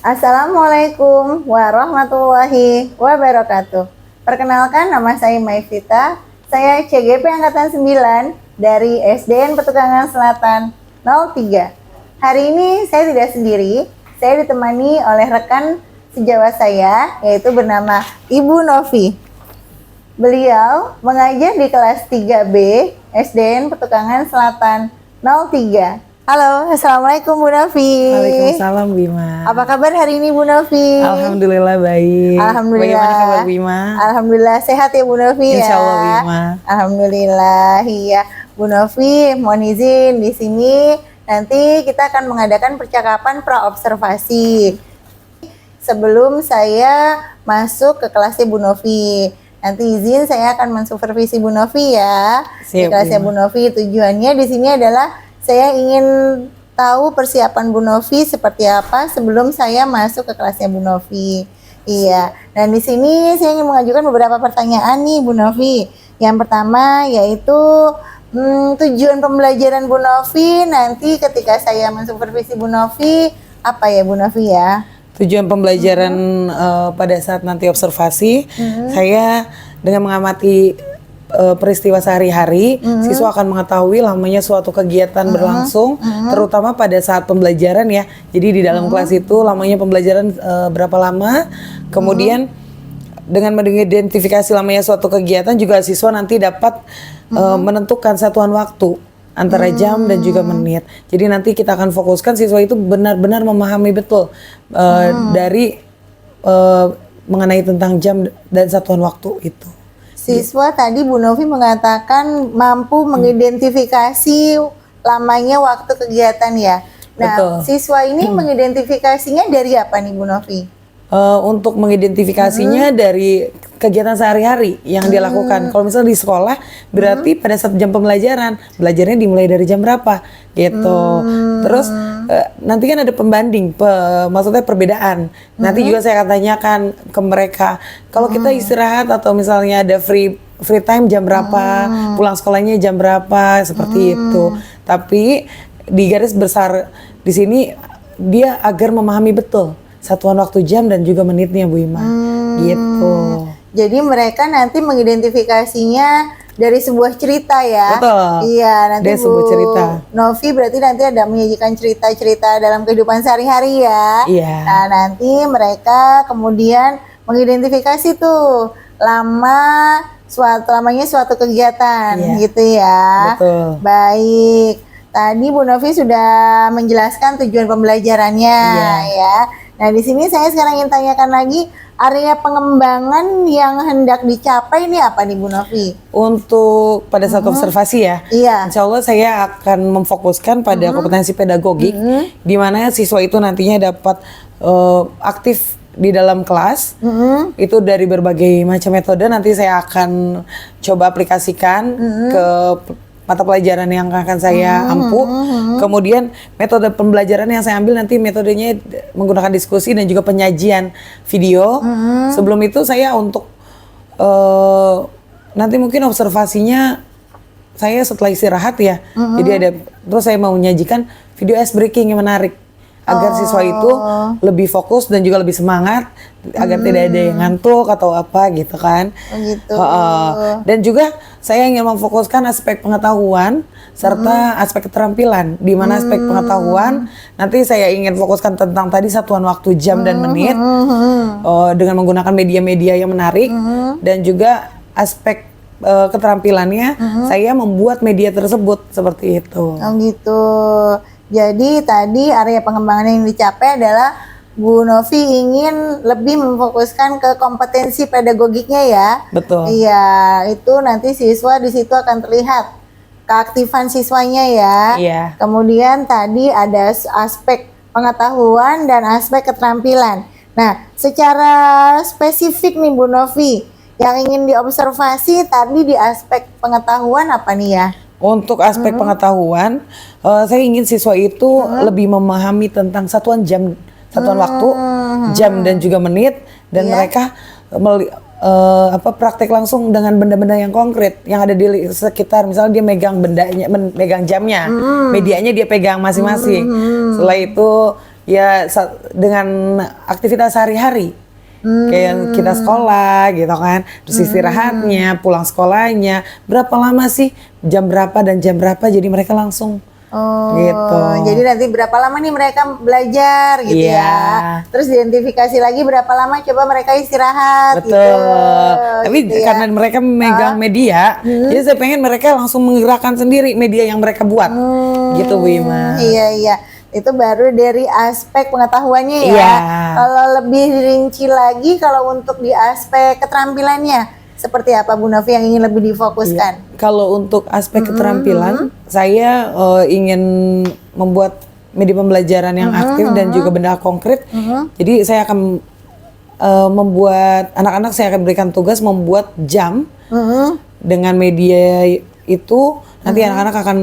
Assalamualaikum warahmatullahi wabarakatuh. Perkenalkan, nama saya Maifita. Saya CGP Angkatan 9 dari SDN Petukangan Selatan 03. Hari ini saya tidak sendiri. Saya ditemani oleh rekan sejawat saya, yaitu bernama Ibu Novi. Beliau mengajar di kelas 3B SDN Petukangan Selatan 03. Halo, Assalamualaikum Bu Novi. Waalaikumsalam Bima. Apa kabar hari ini Bu Novi? Alhamdulillah baik. Alhamdulillah. Bagaimana kabar Bima? Alhamdulillah sehat ya Bu Novi ya. Insya Allah Bima. Alhamdulillah, iya. Bu Novi, mohon izin di sini nanti kita akan mengadakan percakapan praobservasi. Sebelum saya masuk ke kelasnya Bu Novi, nanti izin saya akan mensupervisi Bu Novi ya. Di Siap, kelasnya Bima. Bu Novi, tujuannya di sini adalah saya ingin tahu persiapan Bu Novi seperti apa sebelum saya masuk ke kelasnya Bu Novi. Iya. Dan di sini saya ingin mengajukan beberapa pertanyaan nih Bu Novi. Yang pertama yaitu tujuan pembelajaran Bu Novi nanti ketika saya mensupervisi Bu Novi apa ya Bu Novi ya? Tujuan pembelajaran pada saat nanti observasi, saya dengan mengamati peristiwa sehari-hari, siswa akan mengetahui lamanya suatu kegiatan berlangsung, terutama pada saat pembelajaran ya. Jadi di dalam kelas itu lamanya pembelajaran berapa lama, kemudian dengan mengidentifikasi lamanya suatu kegiatan juga siswa nanti dapat menentukan satuan waktu antara jam dan juga menit. Jadi nanti kita akan fokuskan siswa itu benar-benar memahami betul dari mengenai tentang jam dan satuan waktu itu. Siswa tadi Bu Novi mengatakan mampu mengidentifikasi lamanya waktu kegiatan ya. Nah, Betul. siswa ini mengidentifikasinya dari apa nih Bu Novi? Untuk mengidentifikasinya dari kegiatan sehari-hari yang dia lakukan. Kalau misalnya di sekolah, berarti pada saat jam pembelajaran, belajarnya dimulai dari jam berapa, gitu. Terus nanti kan ada pembanding, maksudnya perbedaan. Nanti juga saya akan tanyakan ke mereka, kalau kita istirahat atau misalnya ada free time jam berapa, pulang sekolahnya jam berapa, seperti itu. Tapi di garis besar di sini dia agar memahami betul satuan waktu jam dan juga menitnya Bu Ima, gitu. Jadi mereka nanti mengidentifikasinya dari sebuah cerita ya. Betul. Iya, nanti Dari Bu sebuah cerita. Novi berarti nanti ada menyajikan cerita-cerita dalam kehidupan sehari-hari ya. Iya. Nah, nanti mereka kemudian mengidentifikasi tuh lamanya suatu kegiatan gitu ya. Betul. Baik. Tadi Bu Novi sudah menjelaskan tujuan pembelajarannya ya. Nah, di sini saya sekarang ingin tanyakan lagi, area pengembangan yang hendak dicapai ini apa nih Bu Novi? Untuk pada saat observasi ya, Iya. insya Allah saya akan memfokuskan pada kompetensi pedagogik, di mana siswa itu nantinya dapat aktif di dalam kelas. Itu dari berbagai macam metode nanti saya akan coba aplikasikan ke mata pelajaran yang akan saya ampuh. Kemudian metode pembelajaran yang saya ambil nanti metodenya menggunakan diskusi dan juga penyajian video. Sebelum itu saya untuk nanti mungkin observasinya saya setelah istirahat ya. Jadi terus saya mau menyajikan video ice breaking yang menarik agar siswa itu lebih fokus dan juga lebih semangat agar tidak ada yang ngantuk atau apa gitu kan. Gitu. Dan juga saya ingin memfokuskan aspek pengetahuan serta aspek keterampilan, di mana aspek pengetahuan nanti saya ingin fokuskan tentang tadi satuan waktu jam dan menit dengan menggunakan media-media yang menarik, dan juga aspek keterampilannya saya membuat media tersebut seperti itu. Oh gitu. Jadi tadi area pengembangan yang dicapai adalah Bu Novi ingin lebih memfokuskan ke kompetensi pedagogiknya ya. Betul. Iya, itu nanti siswa di situ akan terlihat keaktifan siswanya ya. Iya. Kemudian tadi ada aspek pengetahuan dan aspek keterampilan. Nah, secara spesifik nih Bu Novi, yang ingin diobservasi tadi di aspek pengetahuan apa nih ya? Untuk aspek pengetahuan, saya ingin siswa itu lebih memahami tentang satuan jam, satuan waktu, jam dan juga menit, dan mereka praktek langsung dengan benda-benda yang konkret yang ada di sekitar. Misalnya dia megang bendanya, megang jamnya, medianya dia pegang masing-masing. Setelah itu ya dengan aktivitas sehari-hari. Kayak kita sekolah gitu kan, terus istirahatnya, pulang sekolahnya, berapa lama sih, jam berapa dan jam berapa, jadi mereka langsung gitu. Jadi nanti berapa lama nih mereka belajar gitu Iya. ya. Terus identifikasi lagi berapa lama coba mereka istirahat Betul. gitu. Tapi Gitu ya. karena mereka memegang media, jadi saya pengen mereka langsung menggerakkan sendiri media yang mereka buat. Gitu Bu Ima. Iya. Itu baru dari aspek pengetahuannya ya. Iya. Kalau lebih rinci lagi kalau untuk di aspek keterampilannya seperti apa Bu Novi yang ingin lebih difokuskan? Kalau untuk aspek keterampilan, saya ingin membuat media pembelajaran yang aktif dan juga benda konkret. Jadi saya akan membuat anak-anak, saya akan berikan tugas membuat jam dengan media itu. Nanti anak-anak akan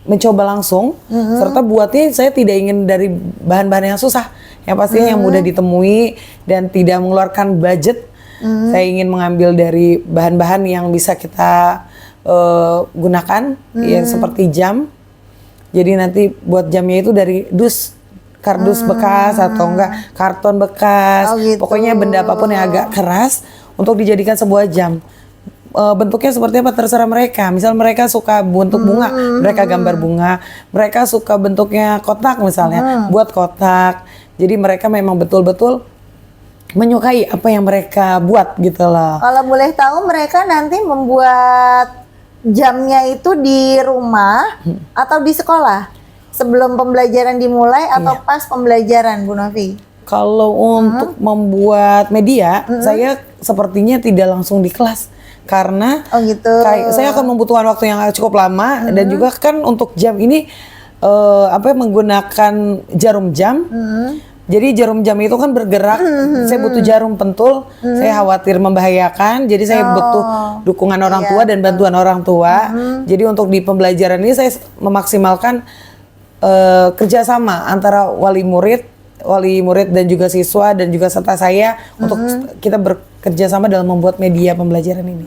mencoba langsung, serta buatnya saya tidak ingin dari bahan-bahan yang susah, yang pastinya yang mudah ditemui dan tidak mengeluarkan budget. Saya ingin mengambil dari bahan-bahan yang bisa kita gunakan, yang seperti jam. Jadi nanti buat jamnya itu dari kardus bekas atau enggak karton bekas, Oh, gitu. pokoknya benda apapun yang agak keras untuk dijadikan sebuah jam. Bentuknya seperti apa terserah mereka. Misal mereka suka bentuk bunga, mereka gambar bunga. Mereka suka bentuknya kotak misalnya, buat kotak. Jadi mereka memang betul-betul menyukai apa yang mereka buat gitu loh. Kalau boleh tahu mereka nanti membuat jamnya itu di rumah atau di sekolah? Sebelum pembelajaran dimulai atau pas pembelajaran Bu Novi? Kalau untuk membuat media, saya sepertinya tidak langsung di kelas. Karena Oh gitu. saya akan membutuhkan waktu yang cukup lama dan juga kan untuk jam ini menggunakan jarum jam. Jadi jarum jam itu kan bergerak. Saya butuh jarum pentul. Saya khawatir membahayakan. Jadi saya butuh dukungan orang tua dan bantuan orang tua. Jadi untuk di pembelajaran ini saya memaksimalkan kerjasama antara wali murid dan juga siswa dan juga serta saya untuk kita bekerja sama dalam membuat media pembelajaran ini.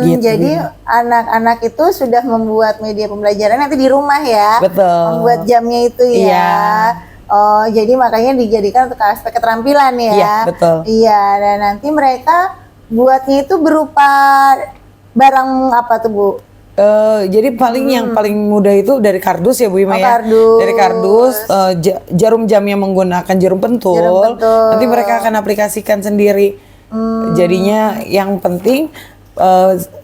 Gitu, Jadi Bima. anak-anak itu sudah membuat media pembelajaran nanti di rumah ya. Betul. Membuat jamnya itu ya. Iya. Oh, jadi makanya dijadikan untuk aspek keterampilan ya. Iya, betul. Iya, dan nanti mereka buatnya itu berupa barang apa tuh Bu? Jadi yang paling mudah itu dari kardus ya Bu Ima ya. Kardus. Dari kardus, jarum jamnya menggunakan jarum pentul. Jarum pentul. Nanti mereka akan aplikasikan sendiri. Jadinya yang penting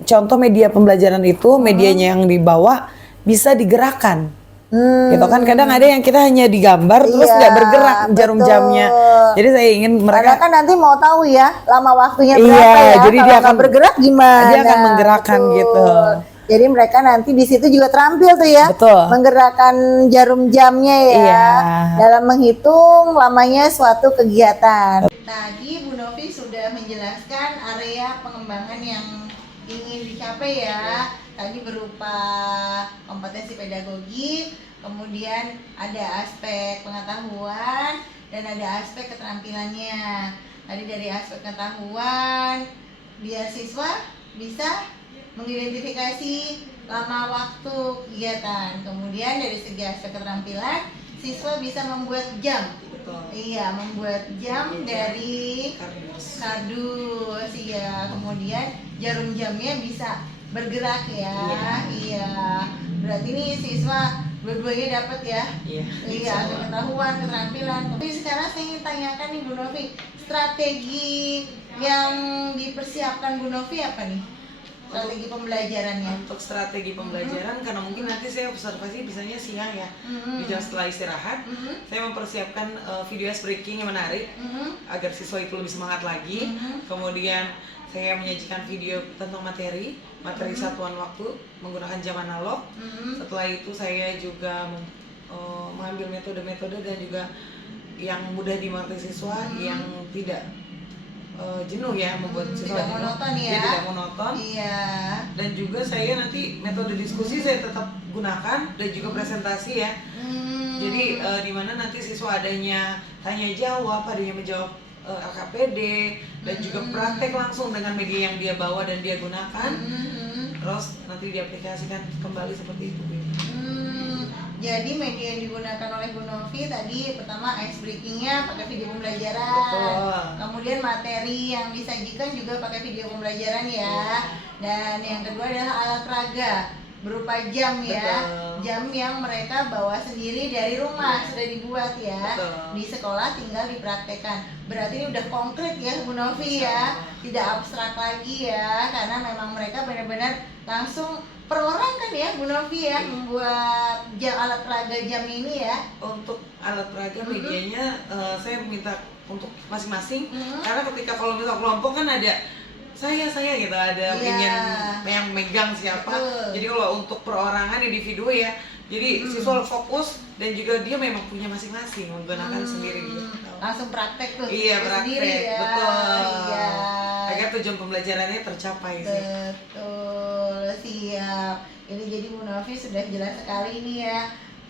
contoh media pembelajaran itu medianya yang dibawa bisa digerakkan. Gitu kan kadang ada yang kita hanya digambar terus Iya, nggak bergerak jarum betul. jamnya. Jadi saya ingin Karena mereka kan nanti mau tahu ya lama waktunya Iya, berapa ya. jadi Kalau dia nggak akan- bergerak gimana? dia akan menggerakkan gitu. Jadi mereka nanti di situ juga terampil tuh ya, Betul. menggerakkan jarum jamnya ya, Iya. dalam menghitung lamanya suatu kegiatan. Tadi Bu Novi sudah menjelaskan area pengembangan yang ingin dicapai ya. Tadi berupa kompetensi pedagogi, kemudian ada aspek pengetahuan dan ada aspek keterampilannya. Tadi dari aspek pengetahuan, biar siswa bisa mengidentifikasi lama waktu kegiatan. Kemudian dari segi aspek keterampilan, siswa bisa membuat jam. Iya, membuat jam dari kardus. Iya, kemudian jarum jamnya bisa bergerak ya. Iya. Berarti nih siswa dua-duanya dapat ya. Iya, ada pengetahuan, keterampilan. Tapi sekarang saya ingin tanyakan nih Bu Novi, strategi yang dipersiapkan Bu Novi apa nih? Strategi pembelajarannya. Untuk strategi pembelajaran karena mungkin nanti saya observasi bisanya siang ya, di jam setelah istirahat saya mempersiapkan video ice breaking yang menarik agar siswa itu lebih semangat lagi. Kemudian saya menyajikan video tentang materi satuan waktu menggunakan jam analog. Setelah itu saya juga mengambil metode-metode dan juga yang mudah dimengerti siswa, yang tidak jenuh ya, membuat siswa Tidak jenuh. monoton ya. Dia tidak monoton. Iya. Dan juga saya nanti metode diskusi saya tetap gunakan dan juga presentasi ya. Jadi di mana nanti siswa adanya tanya jawab, adanya menjawab LKPD dan juga praktek langsung dengan media yang dia bawa dan dia gunakan. Terus nanti diaplikasikan kembali seperti itu. Jadi media yang digunakan oleh Bu Novi tadi pertama ice breakingnya pakai video pembelajaran. Betul. Kemudian materi yang disajikan juga pakai video pembelajaran ya. Dan yang kedua adalah alat peraga berupa jam ya. Betul. Jam yang mereka bawa sendiri dari rumah sudah dibuat ya. Betul. Di sekolah tinggal dipraktekkan. Berarti ini udah konkret ya Bu Novi ya. Tidak abstrak lagi ya, karena memang mereka benar-benar langsung per orang kan ya Bu Novi ya membuat jam alat peraga jam ini ya. Untuk alat peraga medianya saya minta untuk masing-masing Mhm. karena ketika kalau misal kelompok kan ada saya gitu, ada Iya. ingin yang megang siapa. Betul. Jadi kalau untuk perorangan individu ya, jadi siswa fokus dan juga dia memang punya masing-masing menggunakan sendiri gitu. Langsung praktek tuh Iya, praktek, sendiri ya. betul. Iya. Agar tujuan pembelajarannya tercapai sih. Betul, siap. Ini jadi Bu Novi sudah jelas sekali nih ya.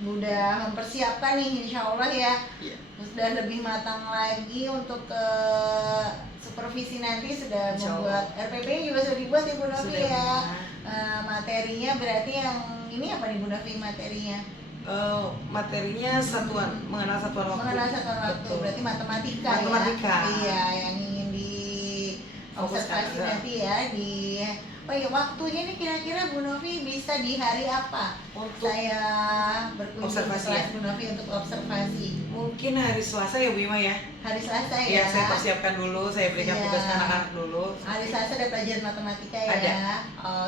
Udah mempersiapkan nih insya Allah ya. Iya. Sudah lebih matang lagi untuk ke supervisi nanti sudah Insya membuat RPP juga sudah dibuat ya Bu Novi Sudah, ya. Bu. Materinya berarti yang ini apa nih Bu Novi materinya? Materinya satuan, mengenal satuan waktu. Mengenal satuan waktu, Betul. berarti matematika, Matematika. ya. Iya, yang ingin di observasi Fokuskan, nanti ya di waktunya nih kira-kira Bu Novi bisa di hari apa? Untuk Saya berkunjung ke observasi kelas ya? Bu Novi untuk observasi. Mungkin hari Selasa ya Bu Ima ya. Hari Selasa ya. Iya, saya persiapkan dulu, saya berikan Iya. tugas ke anak-anak dulu. Hari Selasa ada pelajaran matematika ya. Ada.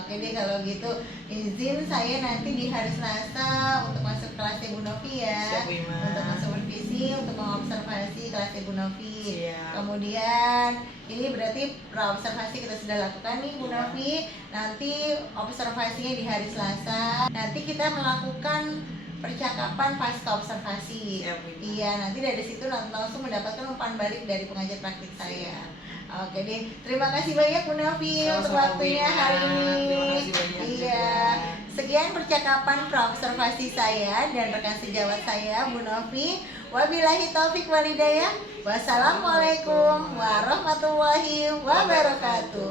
Oke deh kalau gitu izin saya nanti di hari Selasa untuk masuk kelasnya Bu Novi ya. Siap, Bu Ima. Untuk mensupervisi, untuk mengobservasi kelasnya Bu Novi. Siap. Kemudian ini berarti praobservasi kita sudah lakukan nih Bu Iya. Novi. Nanti observasinya di hari Selasa. Nanti kita melakukan percakapan pasca observasi. Siap, Bu Ima. Iya, nanti dari situ langsung mendapatkan umpan balik dari pengajar praktik saya. Oke deh, terima kasih banyak Bu Novi untuk Sama-sama, waktunya Bu Ima. hari ini. Terima kasih banyak Iya, juga. sekian percakapan praobservasi saya dan rekan sejawat saya Bu Novi. Wabillahi taufik walhidayah. Wassalamualaikum warahmatullahi wabarakatuh.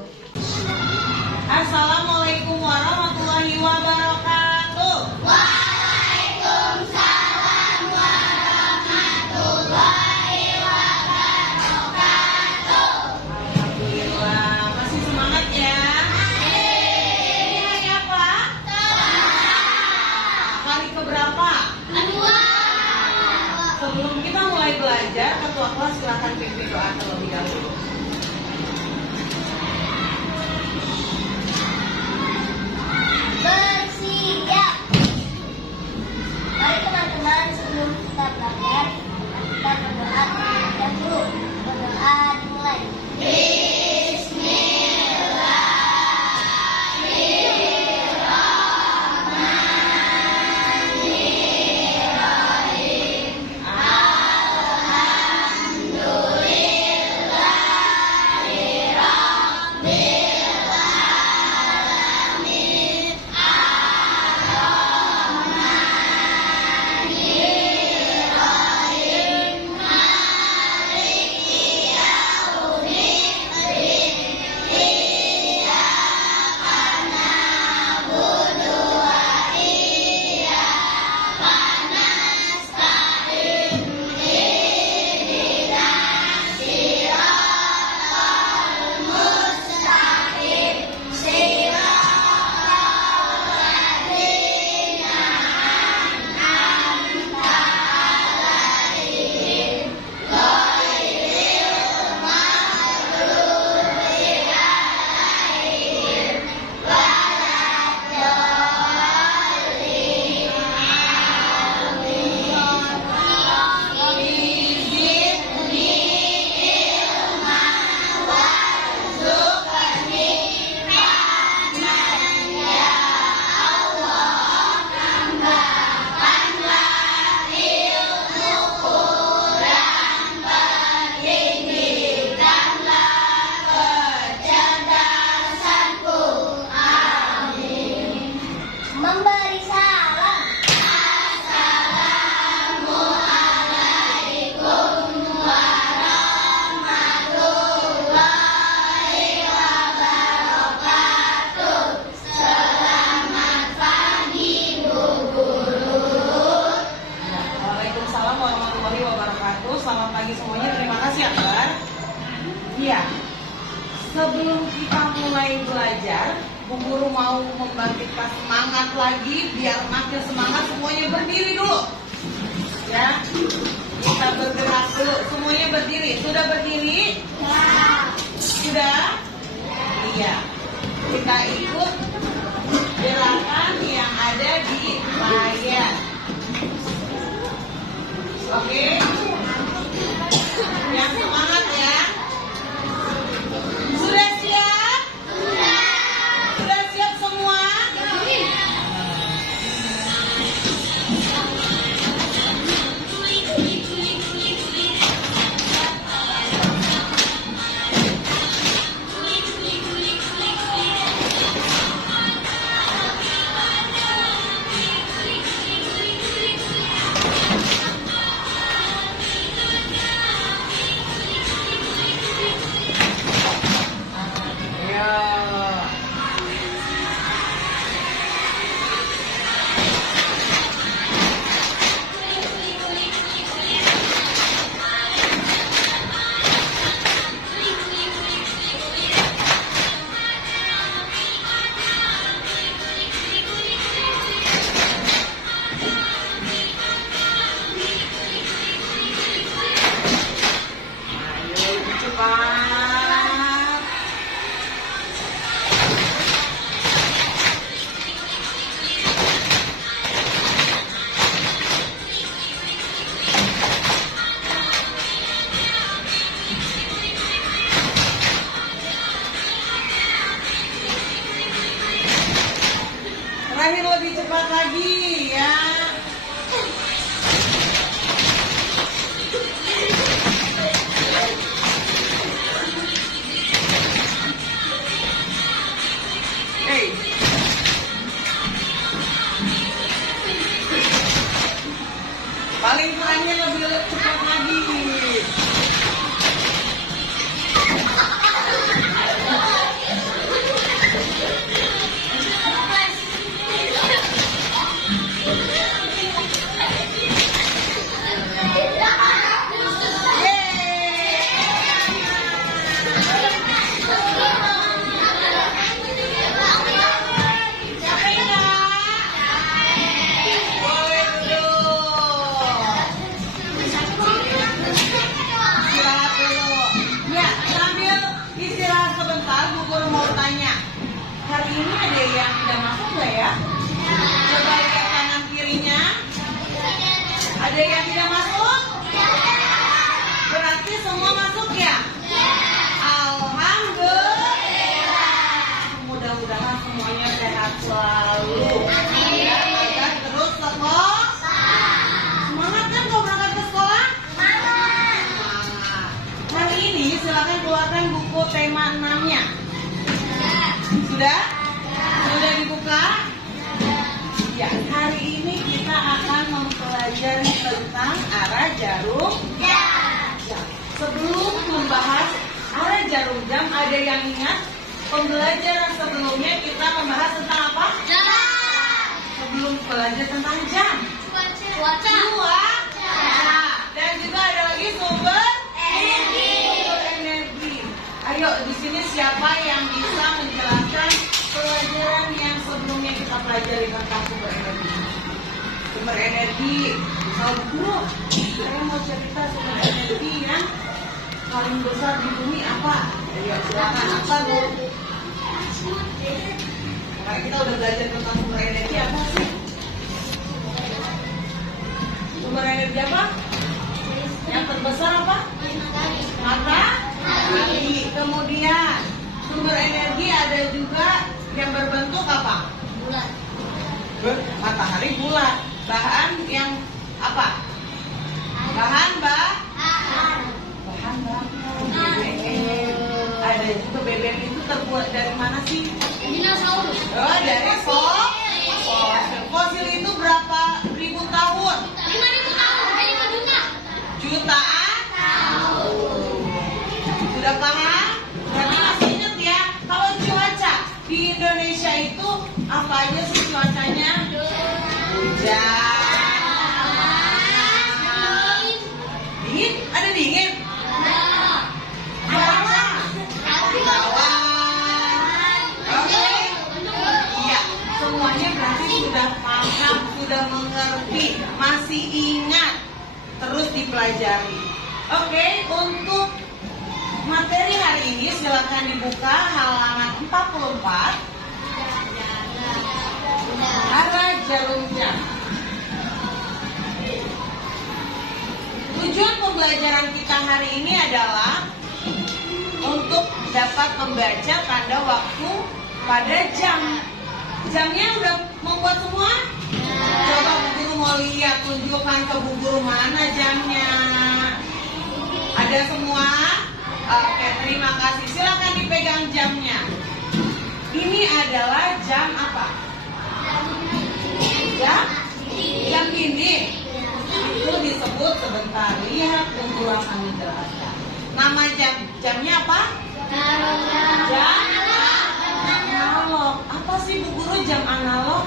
Assalamualaikum warahmatullahi wabarakatuh. Alhamdulillah, masih semangat ya? Ini hari apa? Hari keberapa? Sebelum kita mulai belajar, ketua kelas silakan pimpin doa terlebih dahulu. Bersiap. Mari teman-teman sebelum kita belajar kita berdoa terlebih dahulu. Berdoa dimulai. semuanya terima kasih Akbar. Iya. Sebelum kita mulai belajar, Bu Guru mau membangkitkan semangat lagi biar makin semangat, semuanya berdiri dulu. Ya. Kita bergerak dulu, semuanya berdiri. Sudah berdiri? Sudah? Iya. Kita ikut gerakan yang ada di layar. Oke? Yang semangat ya. Sudah siap? Sudah siap semua? Terakhir lebih cepat lagi ya. Hey. Paling terakhir lebih cepat lagi. Hari ini ada yang tidak masuk nggak ya? Coba lihat kanan kirinya. Ada yang tidak masuk? Berarti semua masuk ya? Alhamdulillah. Mudah-mudahan semuanya sehat selalu. Ya, belajar terus sekolah. Semangat kan kalau berangkat ke sekolah? Semangat. Hari ini silakan keluarkan buku tema 6-nya. Sudah? Sudah dibuka? Ya, hari ini kita akan mempelajari tentang arah jarum jam. Sebelum membahas arah jarum jam, ada yang ingat pembelajaran sebelumnya kita membahas tentang apa? Jam. Sebelum belajar tentang jam. Cuaca. Dan juga ada lagi sumber energi. Ayo, di sini siapa yang bisa menjelaskan pelajaran yang sebelumnya kita pelajari tentang sumber energi? Sumber energi. Kalau guru, saya mau cerita sumber energi yang paling besar di bumi apa? Ayo, silakan apa, Bu? Karena kita udah belajar tentang sumber energi apa sih? Sumber energi apa? Yang terbesar apa? Matahari. Kemudian sumber energi ada juga yang berbentuk apa? Bulat. Matahari bulat. Bahan yang apa? Bahan bakar. Ada juga BBM itu terbuat dari mana sih? Dinosaurus. Oh, dari fosil. Fosil itu berapa ribu tahun? 5.000 tahun. 5 juta. Jutaan tahun. Sudah paham? Berarti masih ingat ya, kalau cuaca di Indonesia itu apa aja sih cuacanya? Hujan. Dingin? Ada dingin? dipelajari. Oke, untuk materi hari ini silakan dibuka halaman 44. Arah jarum jam. Tujuan pembelajaran kita hari ini adalah untuk dapat membaca tanda waktu pada jam. Jamnya udah membuat semua? Coba Bu Guru mau lihat, tunjukkan ke Bu Guru mana jamnya. Ada semua? Oke, terima kasih. Silakan dipegang jamnya. Ini adalah jam apa? Jam dinding. Itu disebut sebentar. Lihat, Bu Guru akan menjelaskan. Nama jamnya apa? Jam analog. Apa sih Bu Guru jam analog?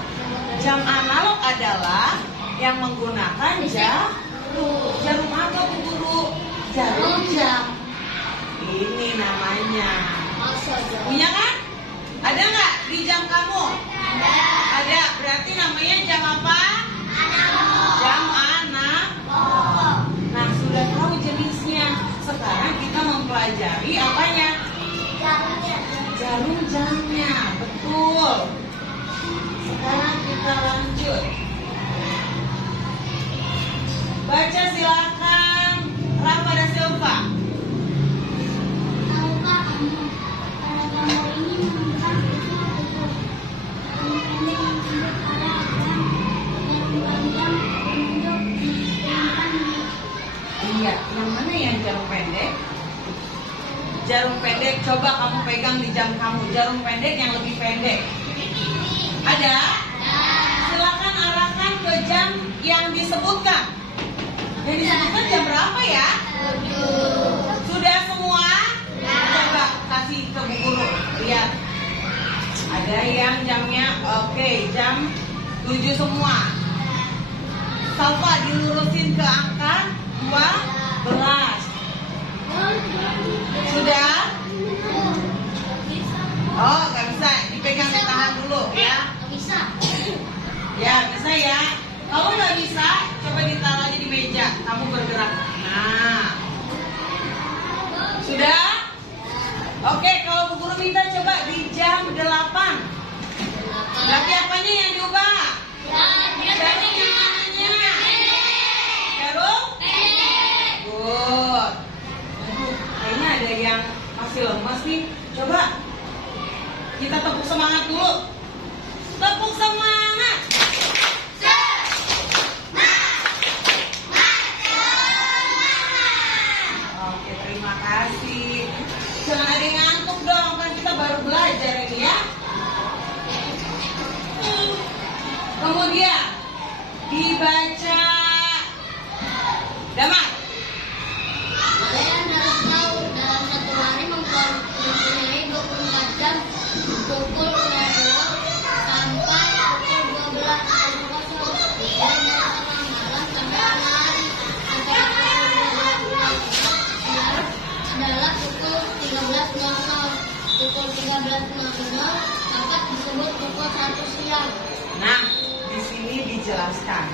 Jam analog adalah yang menggunakan jarum apa Bu Guru? Jarum jam. Ini namanya. Punya kan? Ada nggak di jam kamu? Ada. Berarti namanya jam apa? Jam analog. Nah, sudah tahu jenisnya. Sekarang kita mempelajari apanya? Jarum jamnya. Betul. Sekarang kita lanjut. Baca silakan. Rafa dan Silva. Tahukah kamu kalau kamu ingin menentukan ukur pendek yang disebut pada jam panjang untuk ditemukan di Iya, yang mana yang jarum pendek? Jarum pendek, coba kamu pegang di jam kamu. Jarum pendek yang lebih pendek. Ada? Silakan arahkan ke jam yang disebutkan. Yang disebutkan jam berapa ya? Sudah semua? Coba kasih ke Bu Guru. Lihat. Ada yang jamnya, oke, jam 7 semua. Salva dilurusin ke angka 12. Sudah? Oh, nggak bisa. Dipegang di tangan dulu ya. Ya, bisa ya. Kalau nggak bisa, coba ditaruh aja di meja. Kamu bergerak. Nah. Sudah? Oke, kalau Bu Guru minta coba di jam 8. Berarti apanya yang diubah? Jarumnya. Jarum? Good. Kayaknya ada yang masih lemas nih. Coba kita tepuk semangat dulu. Tepuk semangat. Oke, terima kasih. Jangan ada yang ngantuk dong, kan kita baru belajar ini ya. Kemudian dibaca. Damar. Kalian harus tahu dalam satu hari mempunyai 24 jam pukul 00 sampai pukul 12 dan dari tengah malam sampai tengah hari sampai adalah pukul 13.00. Pukul 13.00 dapat disebut pukul 1 siang. Nah, di sini dijelaskan.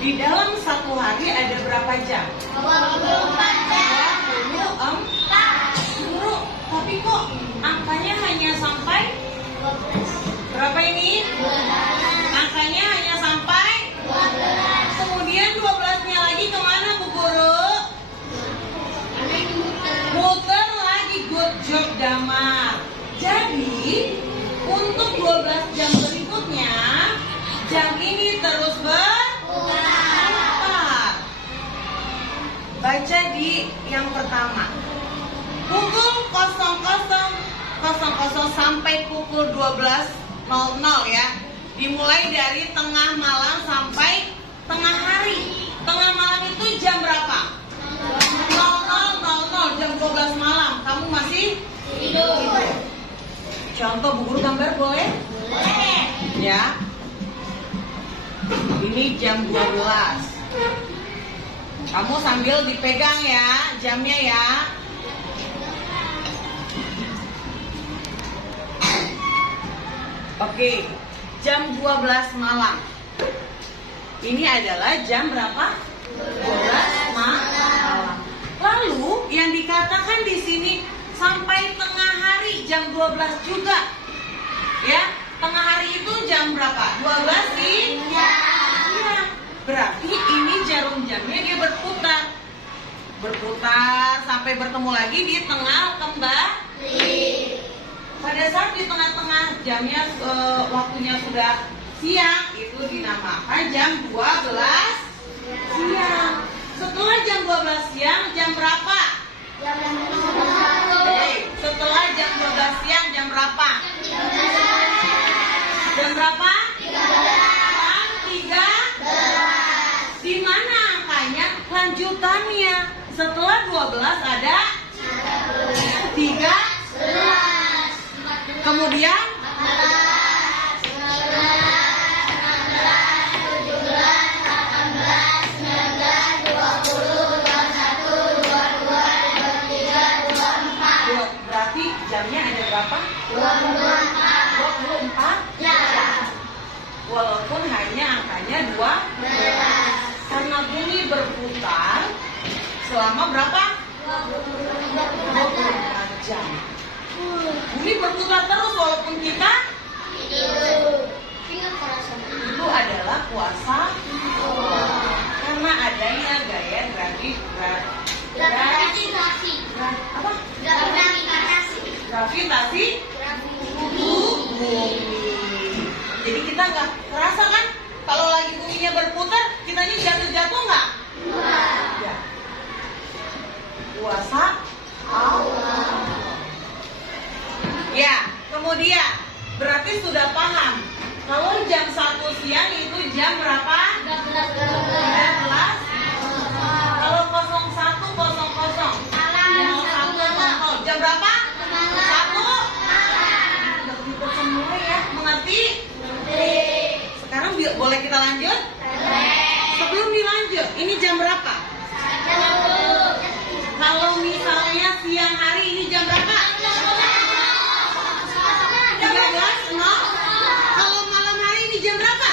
Di dalam satu hari ada berapa jam? 24 jam. 24. Guru, tapi kok angkanya hanya sampai berapa ini? 12. Angkanya hanya sampai 12. kemudian 12-nya lagi kemana Bu Guru? Ada yang Muter lagi. Good job Damar. Jadi untuk 12 jam berikutnya jam ini terus berputar. Baca di yang pertama. Pukul 00.00 sampai pukul 12.00 ya. Dimulai dari tengah malam sampai tengah hari. Tengah malam itu jam berapa? 00.00, jam 12 malam. Kamu masih tidur. Contoh Bu Guru gambar boleh? Boleh. Ya. Ini jam 12. Kamu sambil dipegang ya jamnya ya. Oke, jam 12 malam. Ini adalah jam berapa? 12 malam. Lalu yang dikatakan di sini sampai tengah hari jam 12 juga. Ya, tengah hari itu jam berapa? 12 sih? Iya. Berarti ini jarum jamnya dia berputar. Berputar sampai bertemu lagi di tengah kembali. Pada saat di tengah-tengah jamnya waktunya sudah siang, itu dinamakan jam 12 siang. Setelah jam 12 siang, jam berapa? Setelah jam 12 siang, jam berapa? Jam berapa? Jam 3. Di mana angkanya? Lanjutannya. Setelah 12 ada 13. Kemudian 20, 21, 22, 23, 24. berarti jamnya ada berapa? 24. Ya. Walaupun hanya angkanya 12. Karena bumi berputar selama berapa? 24 jam. Bumi berputar terus walaupun kita itu adalah kuasa Allah. Karena adanya gaya gravitasi bumi. Jadi kita nggak kerasa kan kalau lagi buminya berputar, kitanya jatuh-jatuh nggak? Ya. Kuasa Allah. Ya, kemudian berarti sudah paham kalau jam 1 siang itu jam berapa? 13. Kalau 01.00 jam berapa? 1. Udah semua ya, mengerti? Sekarang boleh kita lanjut? Sebelum dilanjut, ini jam berapa? Kalau misalnya siang hari ini jam berapa? 13. Kalau malam hari ini jam berapa?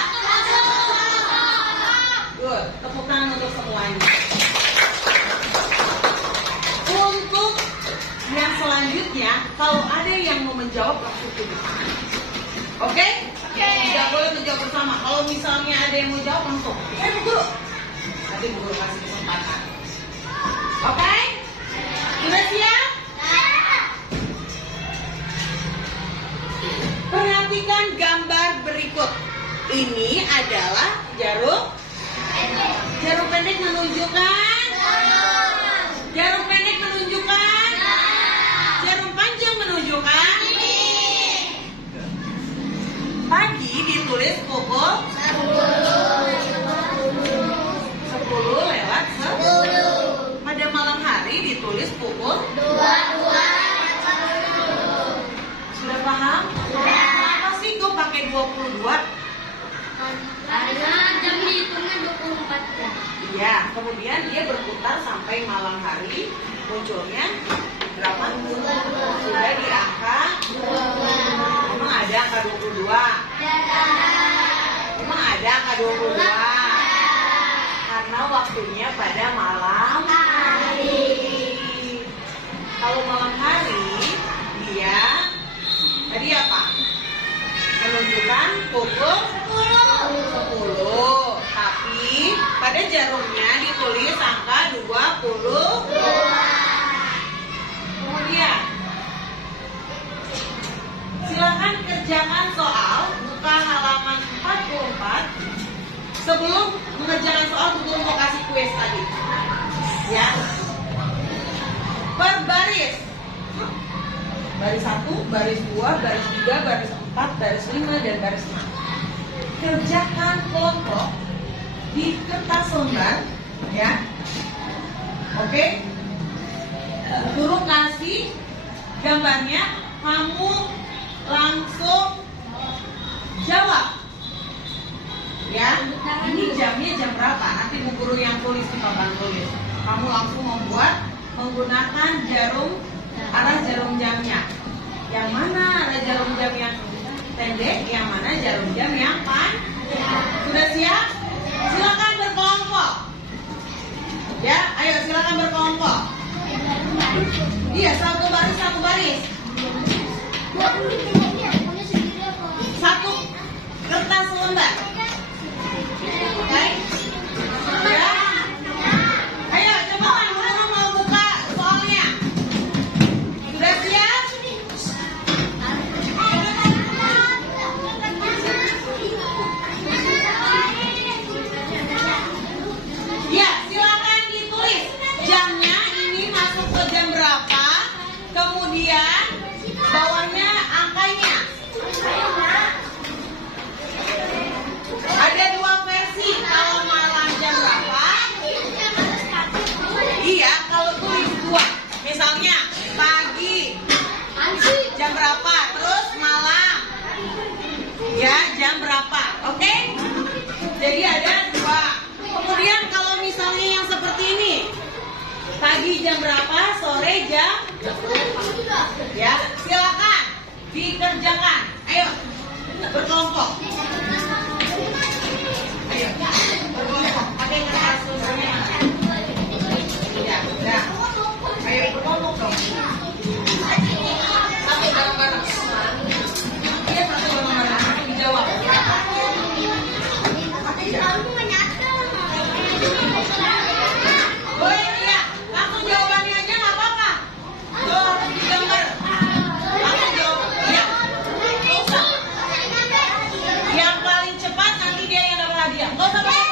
Good. Tepuk tangan untuk semuanya. Untuk yang selanjutnya, kalau ada yang mau menjawab langsung tulis. Oke? Tidak boleh menjawab bersama. Kalau misalnya ada yang mau jawab langsung. Bu Guru. Nanti Bu Guru kasih kesempatan. Oke? Sudah siap? Perhatikan gambar berikut. Ini adalah jarum pendek menunjukkan. Jarum pendek menunjukkan. Jarum panjang menunjukkan. Pagi ditulis pukul 10:10. Pada malam hari ditulis pukul 22. Sudah paham? Kenapa sih kau pakai 22? Karena jam dihitungnya 24 jam. Iya, kemudian dia berputar sampai malam hari, munculnya berapa? Sudah di angka 22. Memang ada angka 22? Memang ada angka 22? Karena waktunya pada malam hari. Kalau malam hari, dia tadi apa? Menunjukkan pukul 10. Tapi pada jarumnya ditulis angka 22. Kemudian silakan kerjakan soal buka halaman 44. Sebelum mengerjakan soal, Bu Guru mau kasih kuis tadi. Ya. Per baris. Baris 1, baris 2, baris 3, baris 4, baris 5, dan baris 6. Kerjakan kelompok di kertas lembar, ya. Oke. Guru kasih gambarnya, kamu langsung jawab. Ya, ini jamnya jam berapa? Nanti Bu Guru yang tulis di papan tulis. Kamu langsung membuat menggunakan arah jarum jamnya. Yang mana arah jarum jam yang pendek, yang mana jarum jam yang panjang. Sudah siap? Silakan berkelompok. Ya, ayo silakan berkelompok. Iya, satu baris, satu baris. Satu kertas lembar. Oke? Ya. Ayo cepetan, mana mau buka soalnya? Sudah siap? Ya, silakan ditulis jamnya ini masuk ke jam berapa, kemudian bawahnya angkanya. Ada dua versi, kalau malam jam berapa? Iya, kalau tulis dua, misalnya pagi jam berapa, terus malam ya jam berapa, oke? Jadi ada dua. Kemudian kalau misalnya yang seperti ini, pagi jam berapa, sore jam, ya silakan dikerjakan. Ayo berkelompok. Ayo berkelompok. Pakai kertas tulisannya. Ya, udah. Ayo berkelompok dong. Satu bareng-bareng. Iya, satu bareng-bareng. Dijawab. Boleh ya, langsung jawabannya aja nggak apa-apa. Tuh, digambar. Langsung jawab. Ya. Nggak usah. Yang paling cepat nanti dia yang dapat hadiah. Nggak usah pakai.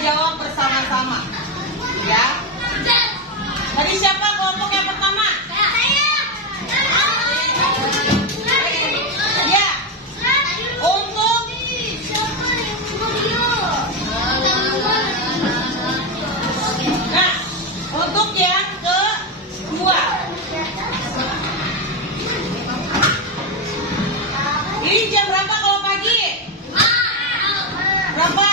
jawab bersama-sama. Ya. Tadi siapa kelompok yang pertama? Ya. Untuk Nah, untuk yang kedua. Ini jam berapa kalau pagi? Berapa?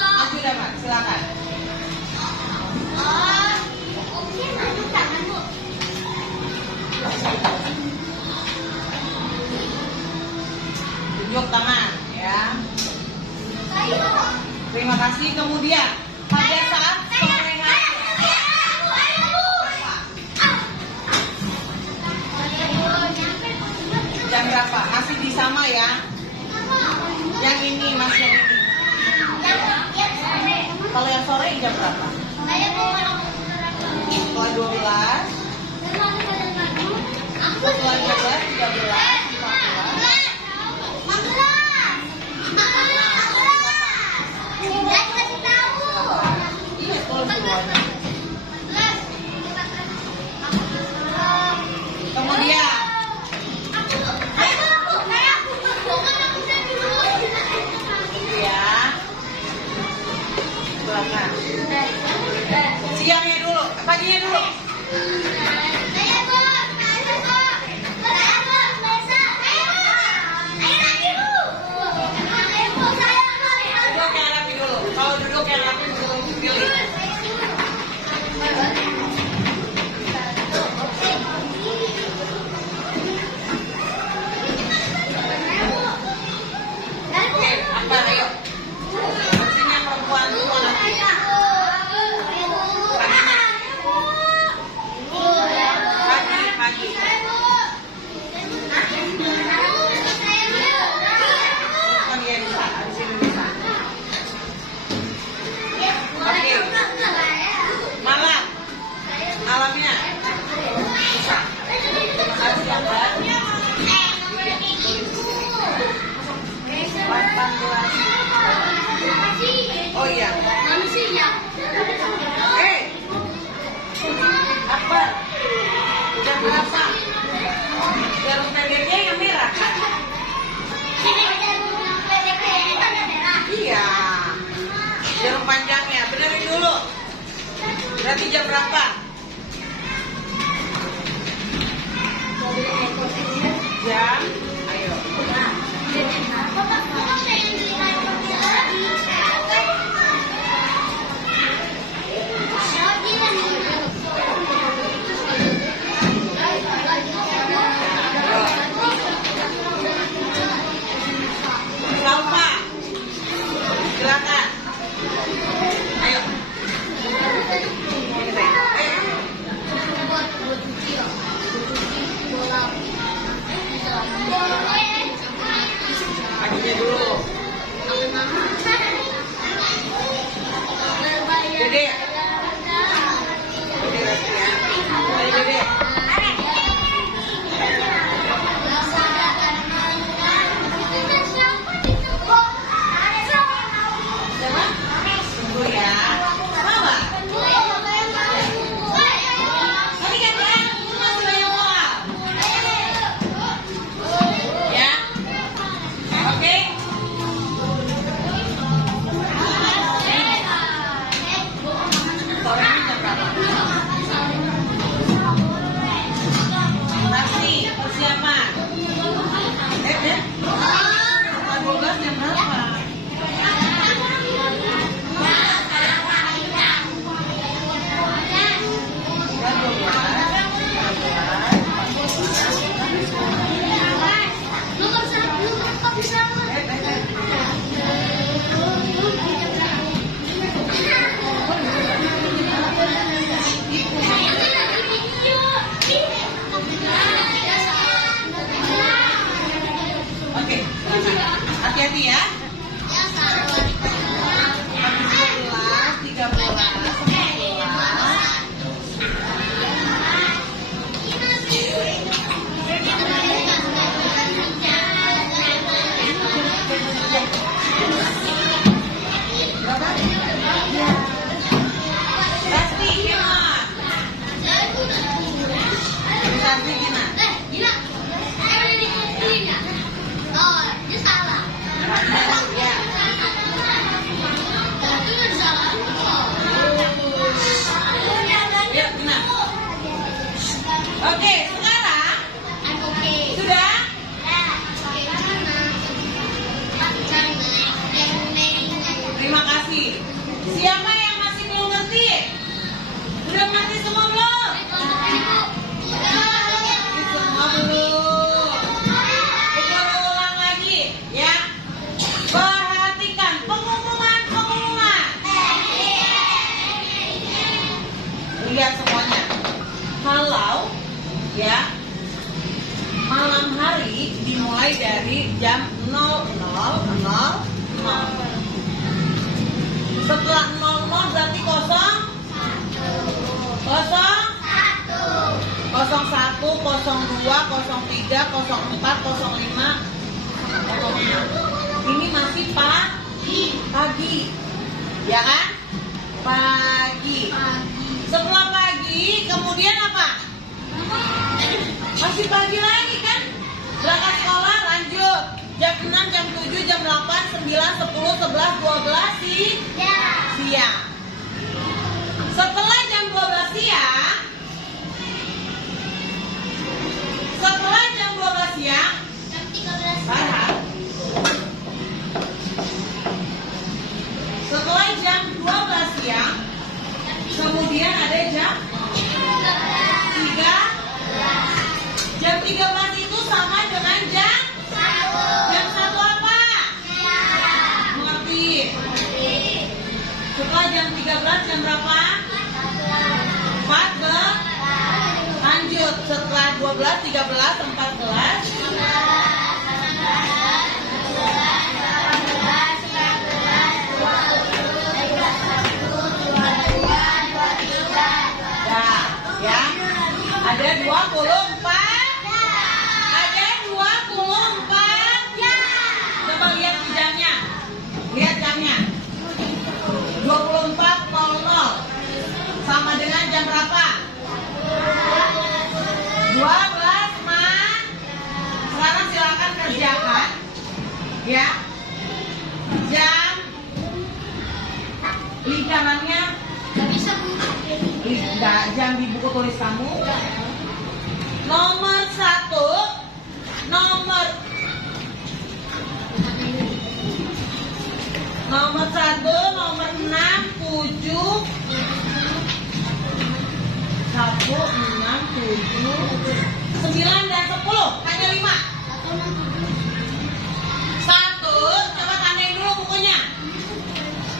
Maju dapat, silakan. Tunjuk tangan, ya. Terima kasih. Kemudian pada saat sore hari jam berapa? Masih di sama ya? Yang ini masih yang ini. Kalau yang sore jam berapa? Setelah 12, setelah 12, 13, 14. Iya, kalau semuanya. Kemudian ya, silakan. Siangnya dulu, paginya dulu. Duduk yang rapi dulu. Kalau duduk yang rapi dulu, pilih. Oke, apa ayo? Sini yang perempuan dulu nanti. Pagi. Bukan dia bisa, di sini bisa. Oke. Malam. Malamnya. Bisa. Terima kasih ya, Mbak. 18. Oh iya. Apa? Jam berapa? Jarum pendeknya yang merah. Iya. Jarum panjangnya, benerin dulu. Berarti jam berapa? Jam. Ayo. Salva. Silakan. Ayo. Paginya dulu. Dede. Dede lagi ya. Ayo Dede. Tunggu ya. Mama. Tadi kan masih banyak soal. Ya. Oke. Sore ini jam berapa? Nasi, persiapan. Dek. Setelah 12 jam berapa? Oke, hati-hati ya. 12, 13, 14. Berapa? ya. Malam hari dimulai dari jam 00.00. Setelah 00 berarti kosong. 01, 02, 03, 04, 05, 06. Ini masih pagi, ya kan? Pagi. Setelah pagi, kemudian apa? Masih pagi lagi kan? Berangkat sekolah lanjut. Jam 6, jam 7, jam 8, 9, 10, 11, 12 siang. Setelah jam 12 siang, Farhan. Setelah jam 12 siang, kemudian ada jam 3. Jam 13 itu sama dengan jam 1 apa? Mengerti? Setelah jam 13 jam berapa? 14. Lanjut setelah 12, 13, 14. Ya, ada 24. Ada 24. Coba lihat di jamnya. Lihat jamnya. 24.00 sama dengan jam berapa? 12, Man. Sekarang silakan kerjakan. Ya. Jam lingkarannya jam di buku tulis kamu. Nomor 1, nomor 1, nomor 6, 7, 1, 6, 7, 9 dan 10. Hanya 5. 1, coba tandain dulu bukunya.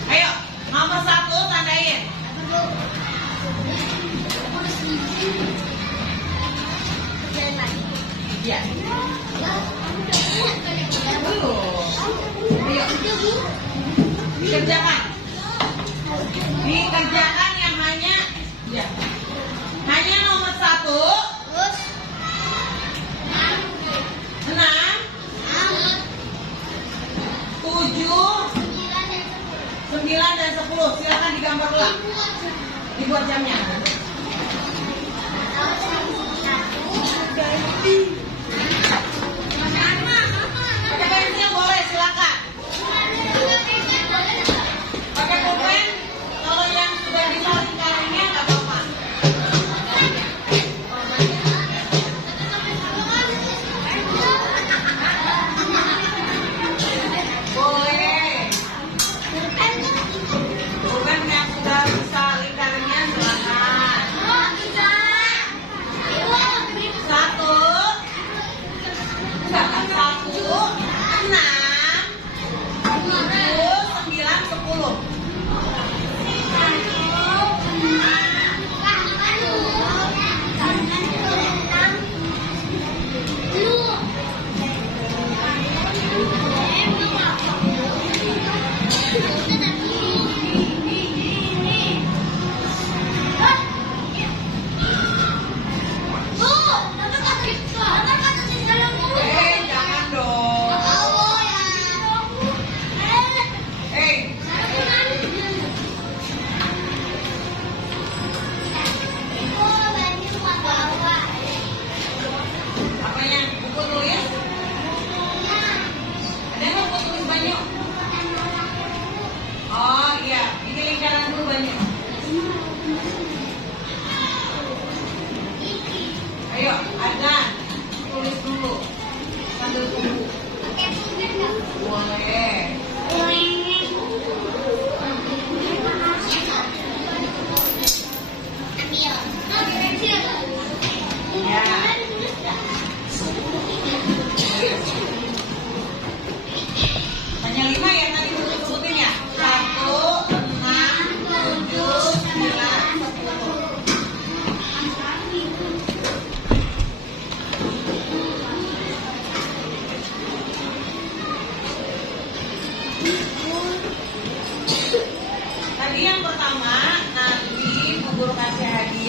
Ayo, nomor 1 tandain. Ya. Ayo. Dikerjakan. Dikerjakan yang hanya ya. Hanya nomor 1, 6, 7, 9 dan 10. Silakan digambar ulang. Dibuat jamnya. Pakai pensil boleh, silakan. Pakai pulpen, kalau yang sudah bisa lingkarannya nggak apa-apa. Boleh. Pulpen yang sudah bisa lingkarannya silakan. 1, 6,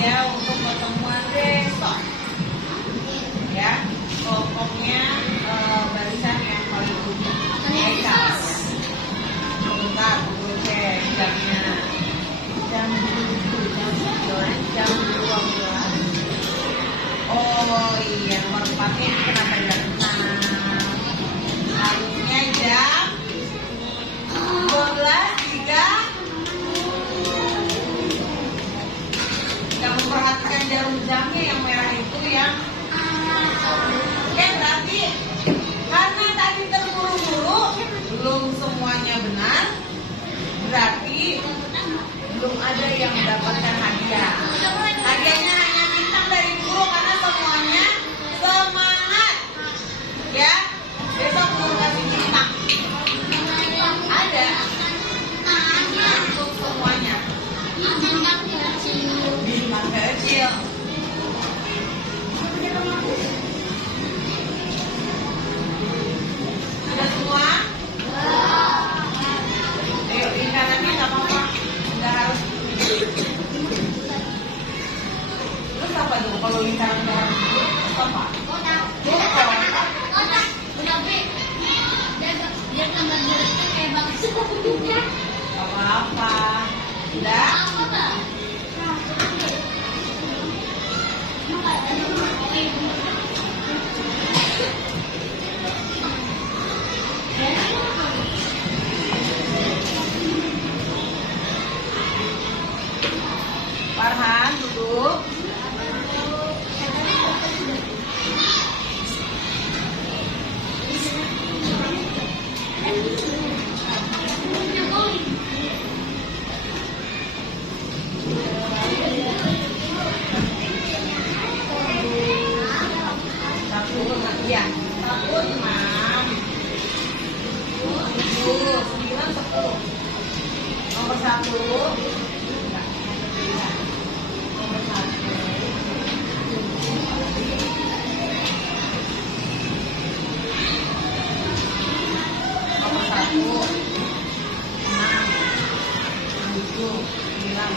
aja untuk pertemuan besok. Ya, kelompoknya barisan yang paling ujung. Haikal. Bentar, tunggu cek jamnya. Jam 12. Oh iya, nomor 4-nya ini kenapa nggak kenal? Harusnya jam 12.3. Nggak memperhatikan jarum jamnya yang merah itu yang. Oke, berarti karena tadi terburu-buru belum semuanya benar, berarti belum ada yang mendapatkan hadiah. Hadiahnya hanya bintang dari guru karena semuanya semangat. Ya, besok guru kasih bintang. Ada untuk semuanya. Bintang kecil. Sudah semua? Ayo, lingkarannya nggak apa-apa. Nggak harus. Terus apa dong kalau lingkaran nggak harus? Terus apa? Nggak apa-apa. Sudah? Farhan duduk. Satu, ya. 1, 6, 7, 9, 10. Nomor 1. Nomor 1, 6, 7, 9,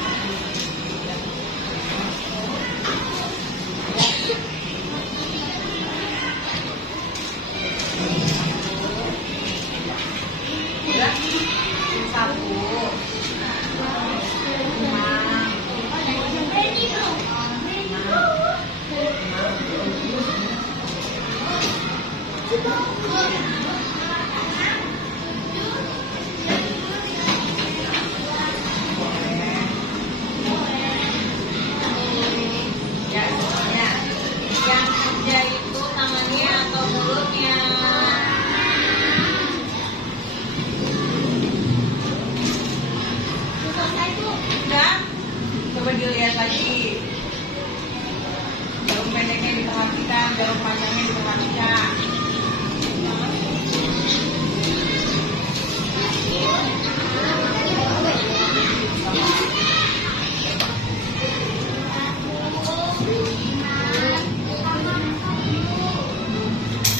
Ya, semuanya. Yang kerja itu tangannya atau mulutnya? Sudah? Coba dilihat lagi. Jarum pendeknya diperhatikan, jarum panjangnya diperhatikan.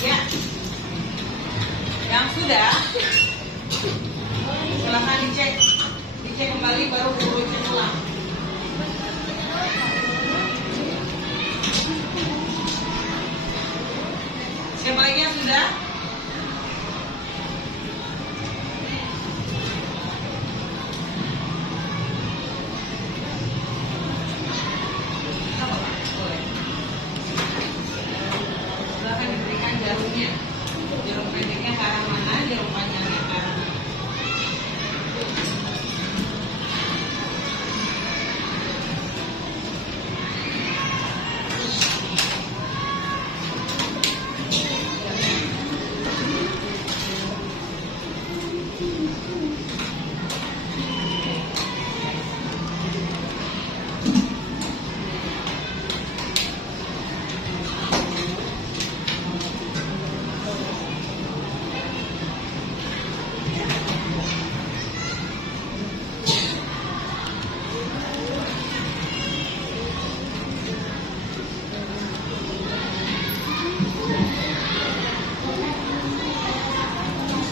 Ya, yang sudah, silahkan dicek kembali baru guru cek ulang. Siapa lagi yang sudah? Apa, Pak? Boleh. Silahkan diberikan jarumnya. Jarum pendeknya ke arah mana, jarum panjangnya ke arah mana.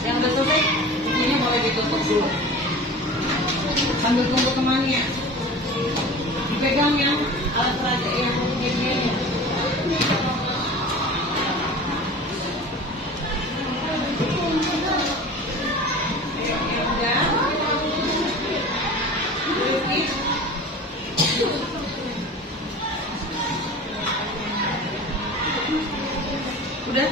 Yang udah selesai, ini boleh ditutup dulu. Sambil tunggu temannya. Dipegang yang Alat peraga yang begini. Udah?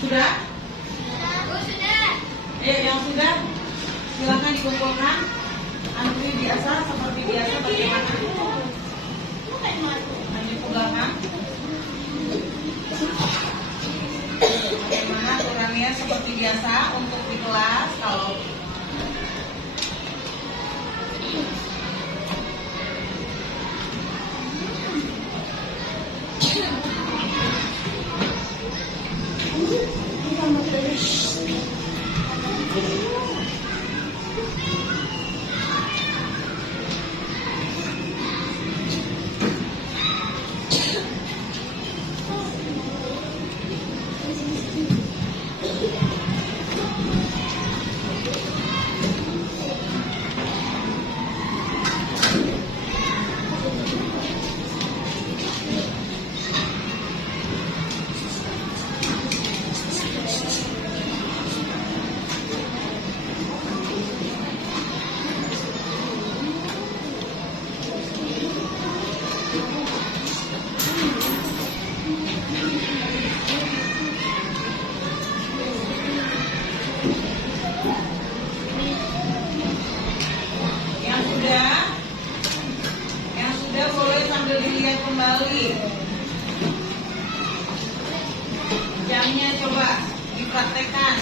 Sudah? Yang sudah, silakan dikumpulkan. Antri biasa seperti biasa bagaimana? Hanya pegangan. Bagaimana aturannya seperti biasa untuk di kelas kalau yang sudah boleh sambil dilihat kembali. Jamnya coba dipraktekkan.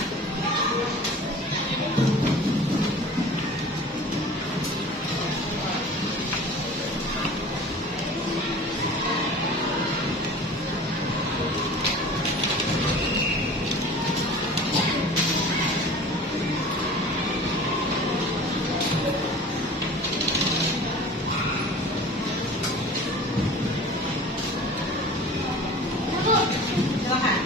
Silakan.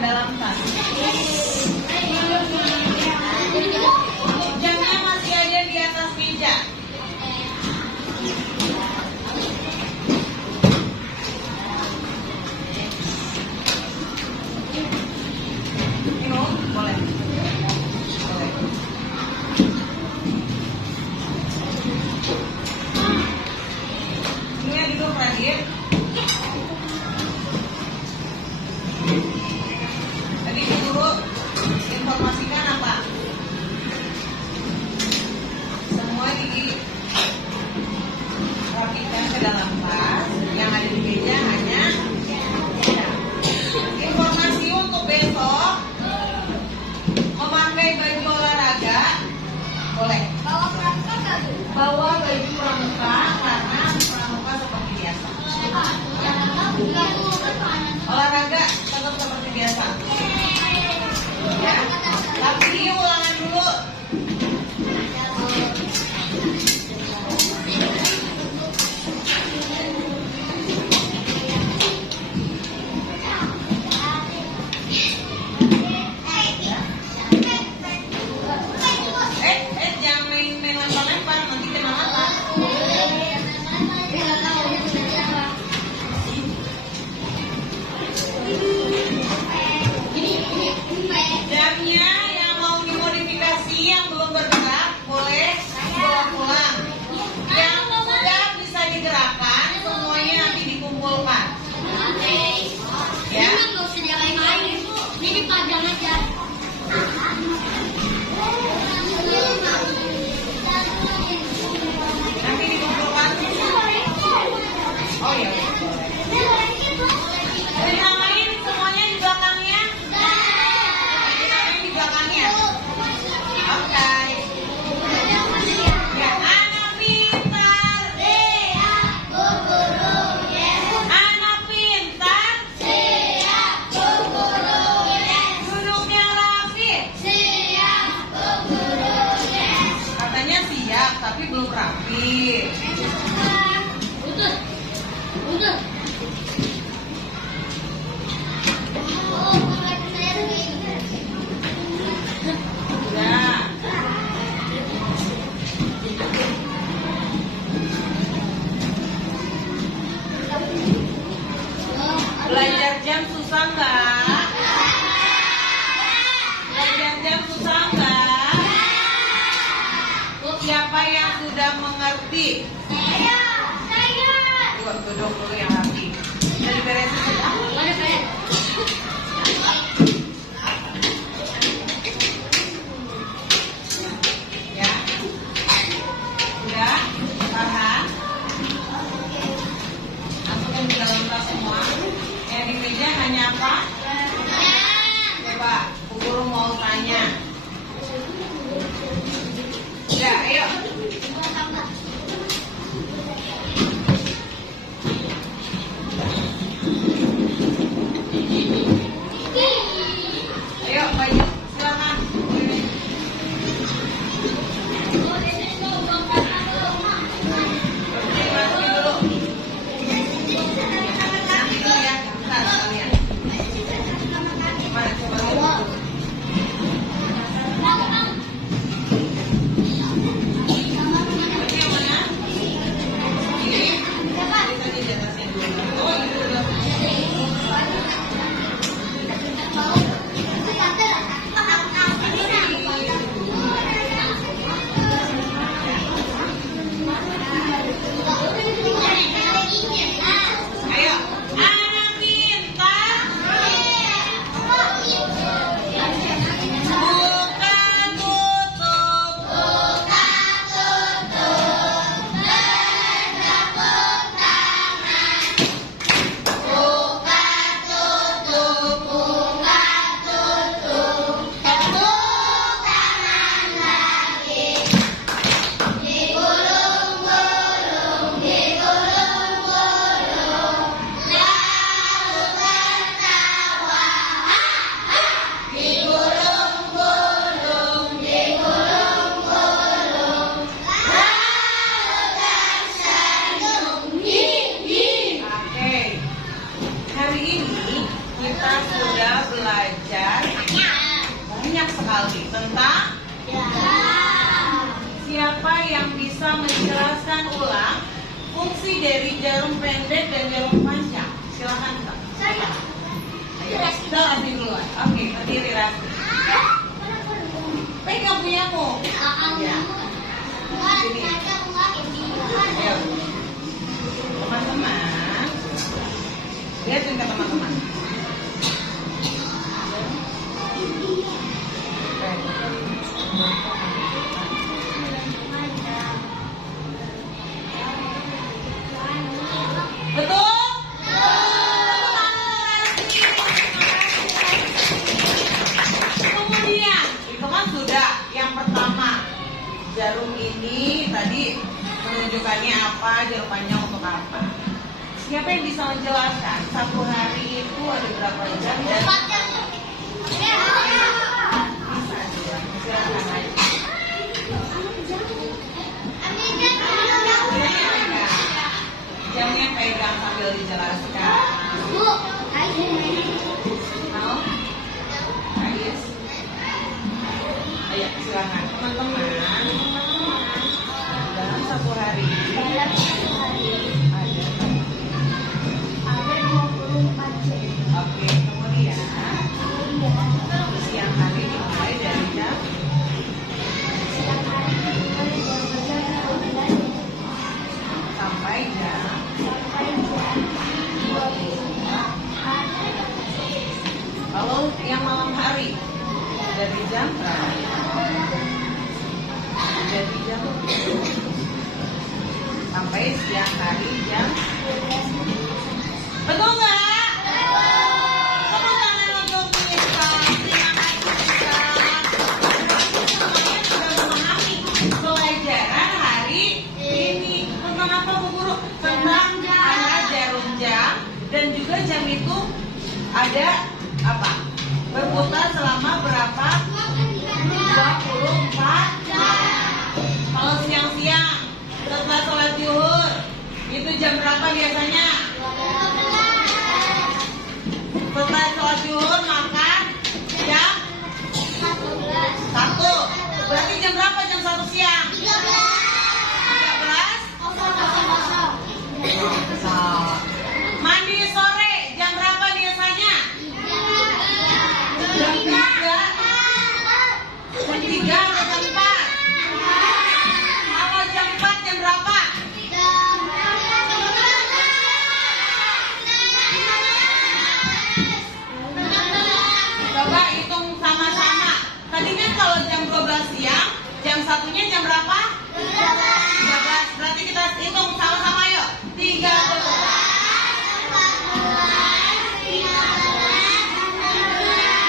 dalam tas. Jamnya masih ada di atas meja. Minum boleh. Boleh. Ini duduk Radit. Tadi guru informasikan apa? Semua dirapikan ke dalam tas. Yang ada di meja hanya informasi untuk besok. Memakai baju olahraga boleh. Bawa baju pramuka karena pramuka seperti biasa. Olahraga tetap seperti biasa. Ya. Tapi ulangan dulu. Jangan main lempar-lempar, nanti kena mata. Jamnya yang mau dimodifikasi yang belum bergerak boleh bawa pulang. Yang sudah bisa digerakkan semuanya nanti dikumpulkan. Ya. Ini padang aja. Nanti dikumpulkan. Oh iya. Dinamain semuanya di belakangnya. Dinamain di belakangnya. Oke. Ya, anak pintar. Anak pintar. Duduknya rapi. Katanya siap, tapi belum rapi. Ya. Belajar jam susah nggak? Belajar jam susah nggak? Siapa yang sudah mengerti? Duduk dulu yang rapi. Udah diberesin sudah? Ya. Udah? Tahan. Masukin ke dalam tas semua. Yang di meja hanya apa? Coba, Bu Guru mau tanya. Ya, ayo. sih dari jarum pendek dan jarum panjang? Silakan Kak. Saya. Ayo, kita Rasti duluan. Oke, berdiri Rasti. Pegang punyamu. Ya. Sini. Ayo. Teman-teman. Lihatin ke teman-teman. Betul? Kemudian, itu kan sudah yang pertama. Jarum ini tadi menunjukkannya apa, jarum panjang untuk apa. Siapa yang bisa menjelaskan satu hari itu ada berapa jam dan bisa silakan aja. Jamnya pegang sambil dijelaskan. Mau? Ais? Ayo silakan teman-teman. Dalam satu hari ada oke, kemudian siang hari dimulai dari jam sampai jam 22. Lalu yang malam hari dari jam berapa? Dari jam sampai siang hari jam betul nggak? Tepuk tangan untuk Nisa. Terima kasih Nisa. Semuanya sudah memahami pelajaran hari ini. Tentang apa Bu Guru? Tentang ada jarum jam dan juga jam itu ada apa? Berputar selama berapa? 24 jam. Kalau siang-siang setelah sholat zuhur itu jam berapa biasanya? Setelah sholat zuhur makan jam 1. Berarti jam berapa jam 1 siang? 13. Mandi sore jam berapa biasanya? Jam 3. Jam 3 atau jam 4? Kalau jam 4 jam berapa? Coba hitung sama-sama. Tadi kan kalau jam 12 siang, jam satunya jam berapa? 13. Berarti kita hitung sama-sama yuk. 13.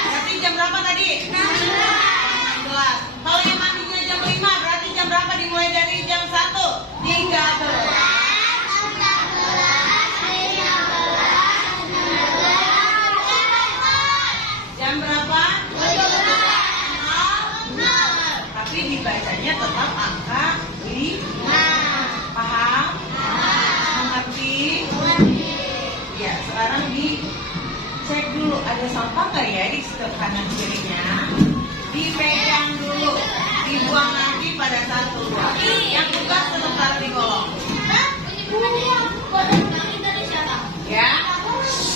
Berarti jam berapa tadi? 16. Kalau yang mandinya jam 5, berarti jam berapa dimulai dari jam 1? 13. Jam berapa? 12. Tapi dibacanya tetap angka 5. Paham? Mengerti? Ya, sekarang dicek dulu ada sampah nggak ya di sebelah kanan kirinya. Dipegang dulu, dibuang nanti pada saat keluar. Yang tugas sebentar di kolong. Ya,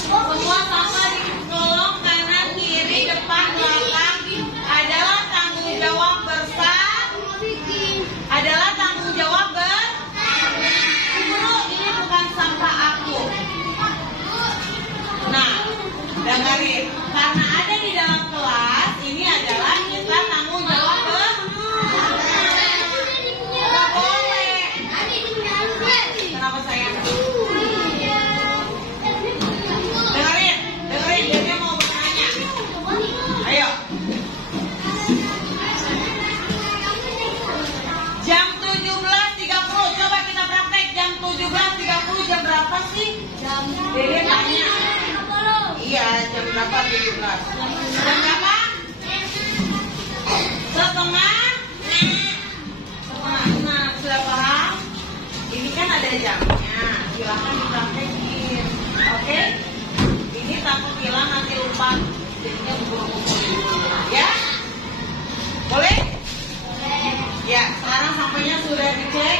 semua sampah di kolong kanan, kiri, depan, belakang adalah tanggung jawab adalah tanggung jawab Guru, ini bukan sampah aku. Nah, dengerin, karena ada di dalam kelas, ini adalah kita tanggung jawab nggak boleh. Kenapa sayang? Dengerin, dia mau bertanya. Ayo. Jam 17.30, coba kita praktek. Jam 17.30 jam berapa sih? Dede tanya. Iya, jam berapa 17? Jam berapa? Setengah? Nah, sudah paham? Ini kan ada jamnya, silahkan dipraktekin. Oke? Ini takut hilang nanti lupa. Jadinya kumpul-kumpul dulu. Ya? Boleh? Ya, sekarang sampainya sudah dicek.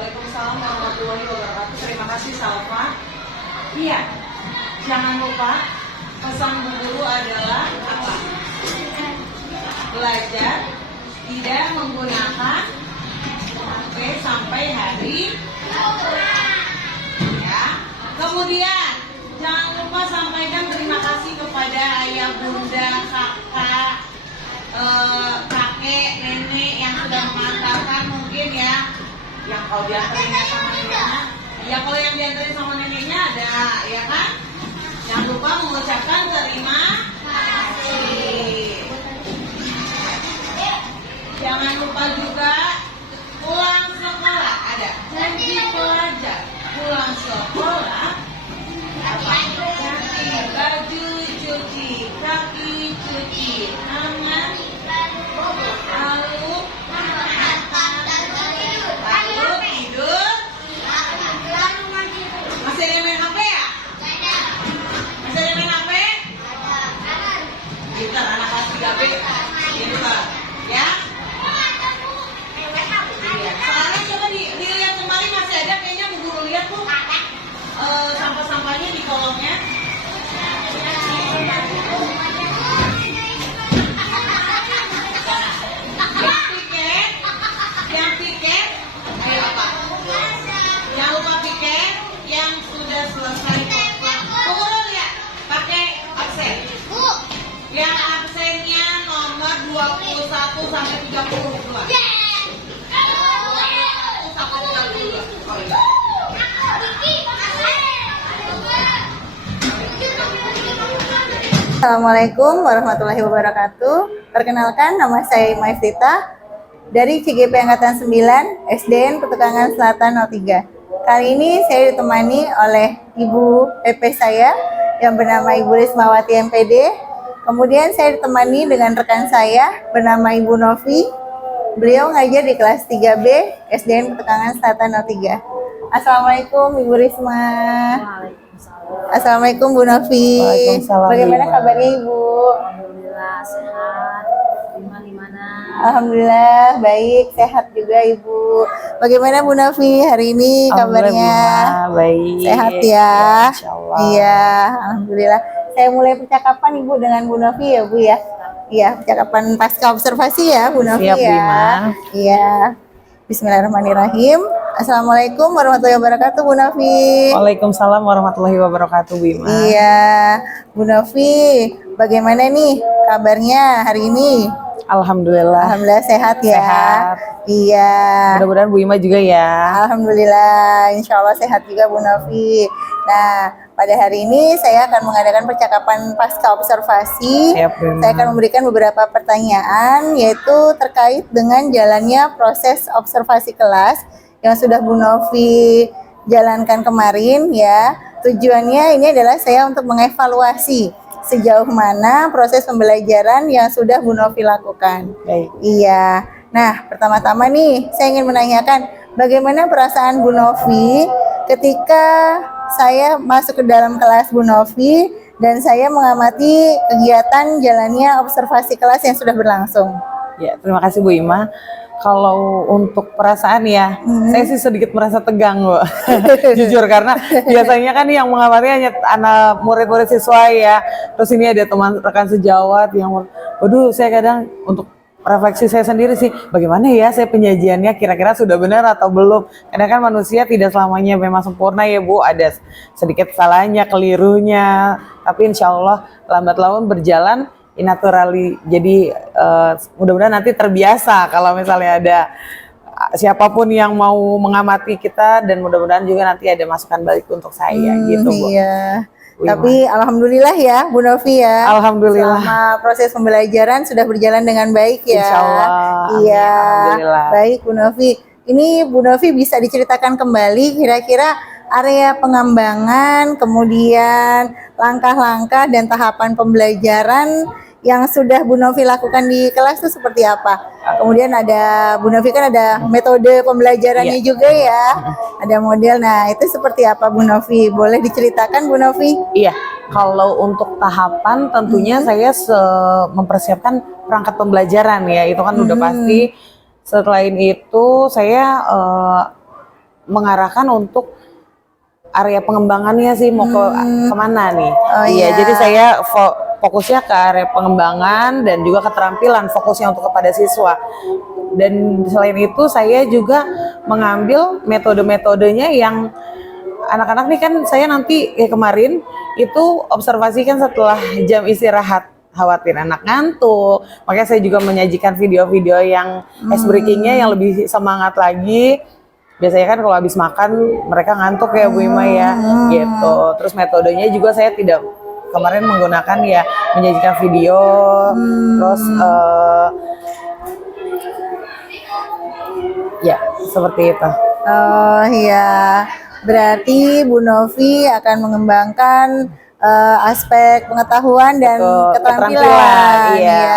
Waalaikumsalam warahmatullahi wabarakatuh. Terima kasih Salva. Iya, jangan lupa pesan Bu Guru adalah apa? Belajar tidak menggunakan HP sampai hari ya. Kemudian jangan lupa sampaikan terima kasih kepada ayah, bunda, kakak, kakek, nenek yang sudah mengantarkan mungkin ya. Yang kalau diantarinnya sama neneknya, ya kalau yang diantarin sama neneknya ada, ya kan? Jangan lupa mengucapkan terima kasih. Jangan lupa juga pulang sekolah ada janji pelajar pulang sekolah apa? Ganti baju, cuci kaki, cuci tangan, lalu tidur. Masih ada main HP ya? Masih ada main HP? Pintar anak kelas 3B. Pintar. Ya? Iya. Soalnya coba dilihat kembali masih ada kayaknya Bu Guru lihat tuh. Sampah-sampahnya di kolongnya. Yang tiket, ayo apa? Jangan lupa tiket yang sudah selesai konflik. Bu Guru lihat, pakai absen. Yang absennya nomor 21 sampai 32. 21 sampai 32. Oh, iya. Assalamualaikum warahmatullahi wabarakatuh. Perkenalkan, nama saya Maifita dari CGP Angkatan 9 SDN Petukangan Selatan 03. Kali ini saya ditemani oleh Ibu PP saya yang bernama Ibu Rismawati MPD. Kemudian saya ditemani dengan rekan saya bernama Ibu Novi. Beliau ngajar di kelas 3B SDN Petukangan Selatan 03. Assalamualaikum Ibu Risma. Assalamualaikum Bu Novi. Waalaikumsalam, Bagaimana Ibu. kabarnya Ibu? Alhamdulillah sehat. Gimana? Alhamdulillah baik, sehat juga Ibu. Bagaimana Bu Novi hari ini kabarnya? Alhamdulillah, baik. Sehat ya? Insya Allah. Iya, alhamdulillah. Saya mulai percakapan Ibu dengan Bu Novi ya Bu ya. Iya, percakapan pasca observasi ya Bu Novi Siap, ya. Bima. Iya. Bismillahirrahmanirrahim. Assalamualaikum warahmatullahi wabarakatuh Bu Novi. Waalaikumsalam warahmatullahi wabarakatuh, Bima. Iya, Bu Novi, bagaimana nih kabarnya hari ini? Alhamdulillah. Alhamdulillah sehat ya. Sehat. Iya. Mudah-mudahan Bu Ima juga ya. Alhamdulillah, insya Allah sehat juga Bu Novi. Nah, pada hari ini saya akan mengadakan percakapan pasca observasi. Siap, Bu Ima. Saya akan memberikan beberapa pertanyaan, yaitu terkait dengan jalannya proses observasi kelas yang sudah Bu Novi jalankan kemarin ya. Tujuannya ini adalah saya untuk mengevaluasi sejauh mana proses pembelajaran yang sudah Bu Novi lakukan. Baik. Iya. Nah, pertama-tama nih saya ingin menanyakan bagaimana perasaan Bu Novi ketika saya masuk ke dalam kelas Bu Novi dan saya mengamati kegiatan jalannya observasi kelas yang sudah berlangsung. Ya, terima kasih Bu Ima. Kalau untuk perasaan ya, saya sih sedikit merasa tegang, Bu. Jujur, karena biasanya kan yang mengamati hanya anak murid-murid siswa ya. Terus ini ada teman rekan sejawat yang, waduh, saya kadang untuk refleksi saya sendiri sih, bagaimana ya saya penyajiannya kira-kira sudah benar atau belum. Karena kan manusia tidak selamanya memang sempurna ya Bu, ada sedikit salahnya, kelirunya. Tapi insya Allah lambat laun berjalan naturally. Jadi mudah-mudahan nanti terbiasa kalau misalnya ada siapapun yang mau mengamati kita, dan mudah-mudahan juga nanti ada masukan balik untuk saya gitu Bu. Iya. Bu Tapi alhamdulillah ya Bu Novi ya. Alhamdulillah. Selama proses pembelajaran sudah berjalan dengan baik ya. Insya Allah. Amin. Iya. Alhamdulillah. Baik Bu Novi. Ini Bu Novi bisa diceritakan kembali kira-kira area pengembangan, kemudian langkah-langkah dan tahapan pembelajaran yang sudah Bu Novi lakukan di kelas itu seperti apa? Kemudian ada Bu Novi kan ada metode pembelajarannya juga ya, ada model. Nah itu seperti apa Bu Novi? Boleh diceritakan Bu Novi? Iya, kalau untuk tahapan tentunya saya mempersiapkan perangkat pembelajaran ya, itu kan udah pasti. Selain itu saya mengarahkan untuk area pengembangannya sih mau kemana nih. Oh, iya, iya. jadi saya fokusnya ke area pengembangan dan juga keterampilan, fokusnya untuk kepada siswa. Dan selain itu saya juga mengambil metode-metodenya yang anak-anak nih kan saya nanti kemarin itu observasikan setelah jam istirahat, khawatir anak ngantuk, makanya saya juga menyajikan video-video yang ice breakingnya yang lebih semangat lagi. Biasanya kan kalau habis makan mereka ngantuk ya Bu Ima ya, gitu. Terus metodenya juga saya tidak kemarin menggunakan ya menyajikan video, terus ya seperti itu. Oh iya, berarti Bu Novi akan mengembangkan aspek pengetahuan dan Betul, keterampilan. iya.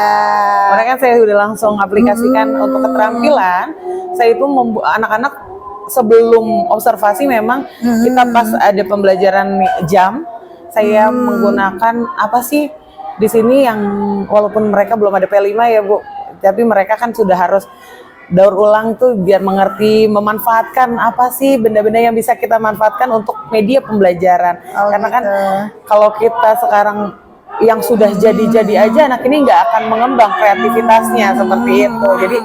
Karena kan saya sudah langsung aplikasikan untuk keterampilan. Saya itu anak-anak sebelum observasi memang kita pas ada pembelajaran jam, saya menggunakan apa sih di sini yang walaupun mereka belum ada P5 ya Bu, tapi mereka kan sudah harus daur ulang tuh biar mengerti memanfaatkan apa sih benda-benda yang bisa kita manfaatkan untuk media pembelajaran. Karena kan kalau kita sekarang yang sudah jadi-jadi aja anak ini nggak akan mengembang kreativitasnya seperti itu. Jadi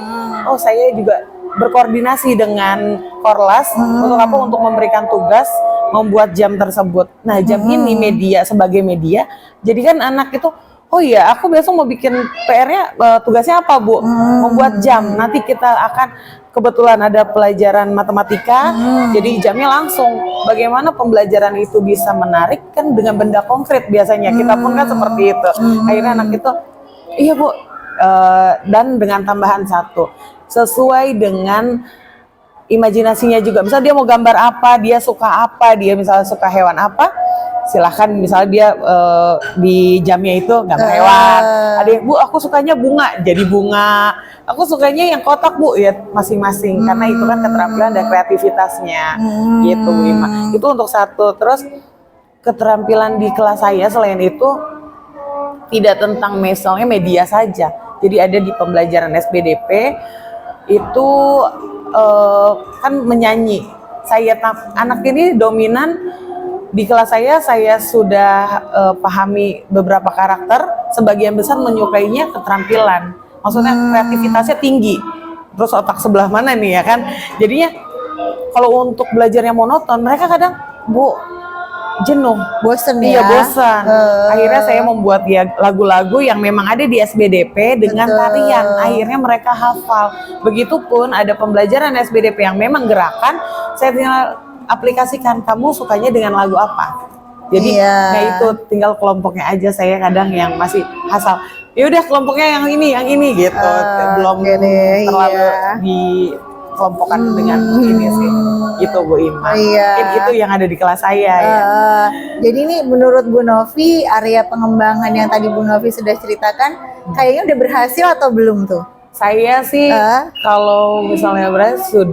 saya juga berkoordinasi dengan Korlas untuk apa? Untuk memberikan tugas membuat jam tersebut. Nah, jam ini media sebagai media. Jadi kan anak itu, oh iya, aku besok mau bikin PR-nya, tugasnya apa Bu? Membuat jam. Nanti kita akan kebetulan ada pelajaran matematika, jadi jamnya langsung. Bagaimana pembelajaran itu bisa menarik kan dengan benda konkret biasanya. Kita pun kan seperti itu. Akhirnya anak itu, iya Bu, dan dengan tambahan satu, sesuai dengan imajinasinya juga. Misalnya dia mau gambar apa, dia suka apa, dia misalnya suka hewan apa, silahkan misalnya dia di jamnya itu gambar hewan. Ada yang Bu aku sukanya bunga, jadi bunga. Aku sukanya yang kotak Bu, ya masing-masing. Karena itu kan keterampilan dan kreativitasnya gitu Bu Ima. Itu untuk satu. Terus keterampilan di kelas saya selain itu tidak tentang misalnya media saja. Jadi ada di pembelajaran SBDP itu kan menyanyi. Anak ini dominan di kelas saya sudah pahami beberapa karakter, sebagian besar menyukainya keterampilan. Maksudnya kreativitasnya tinggi. Terus otak sebelah mana nih ya kan? Jadinya kalau untuk belajarnya monoton, mereka kadang Bu jenuh, bosen iya ya. bosan. Akhirnya saya membuat ya lagu-lagu yang memang ada di SBDP dengan tarian. Akhirnya mereka hafal. Begitupun ada pembelajaran SBDP yang memang gerakan, saya tinggal aplikasikan kamu sukanya dengan lagu apa. Jadi nah itu tinggal kelompoknya aja, saya kadang yang masih hafal. Ya udah kelompoknya yang ini gitu. Belum terlalu dikelompokkan dengan ini sih. Gitu Bu Ima. Mungkin itu yang ada di kelas saya ya. Jadi ini menurut Bu Novi, area pengembangan yang tadi Bu Novi sudah ceritakan kayaknya udah berhasil atau belum tuh? Saya sih kalau misalnya berhasil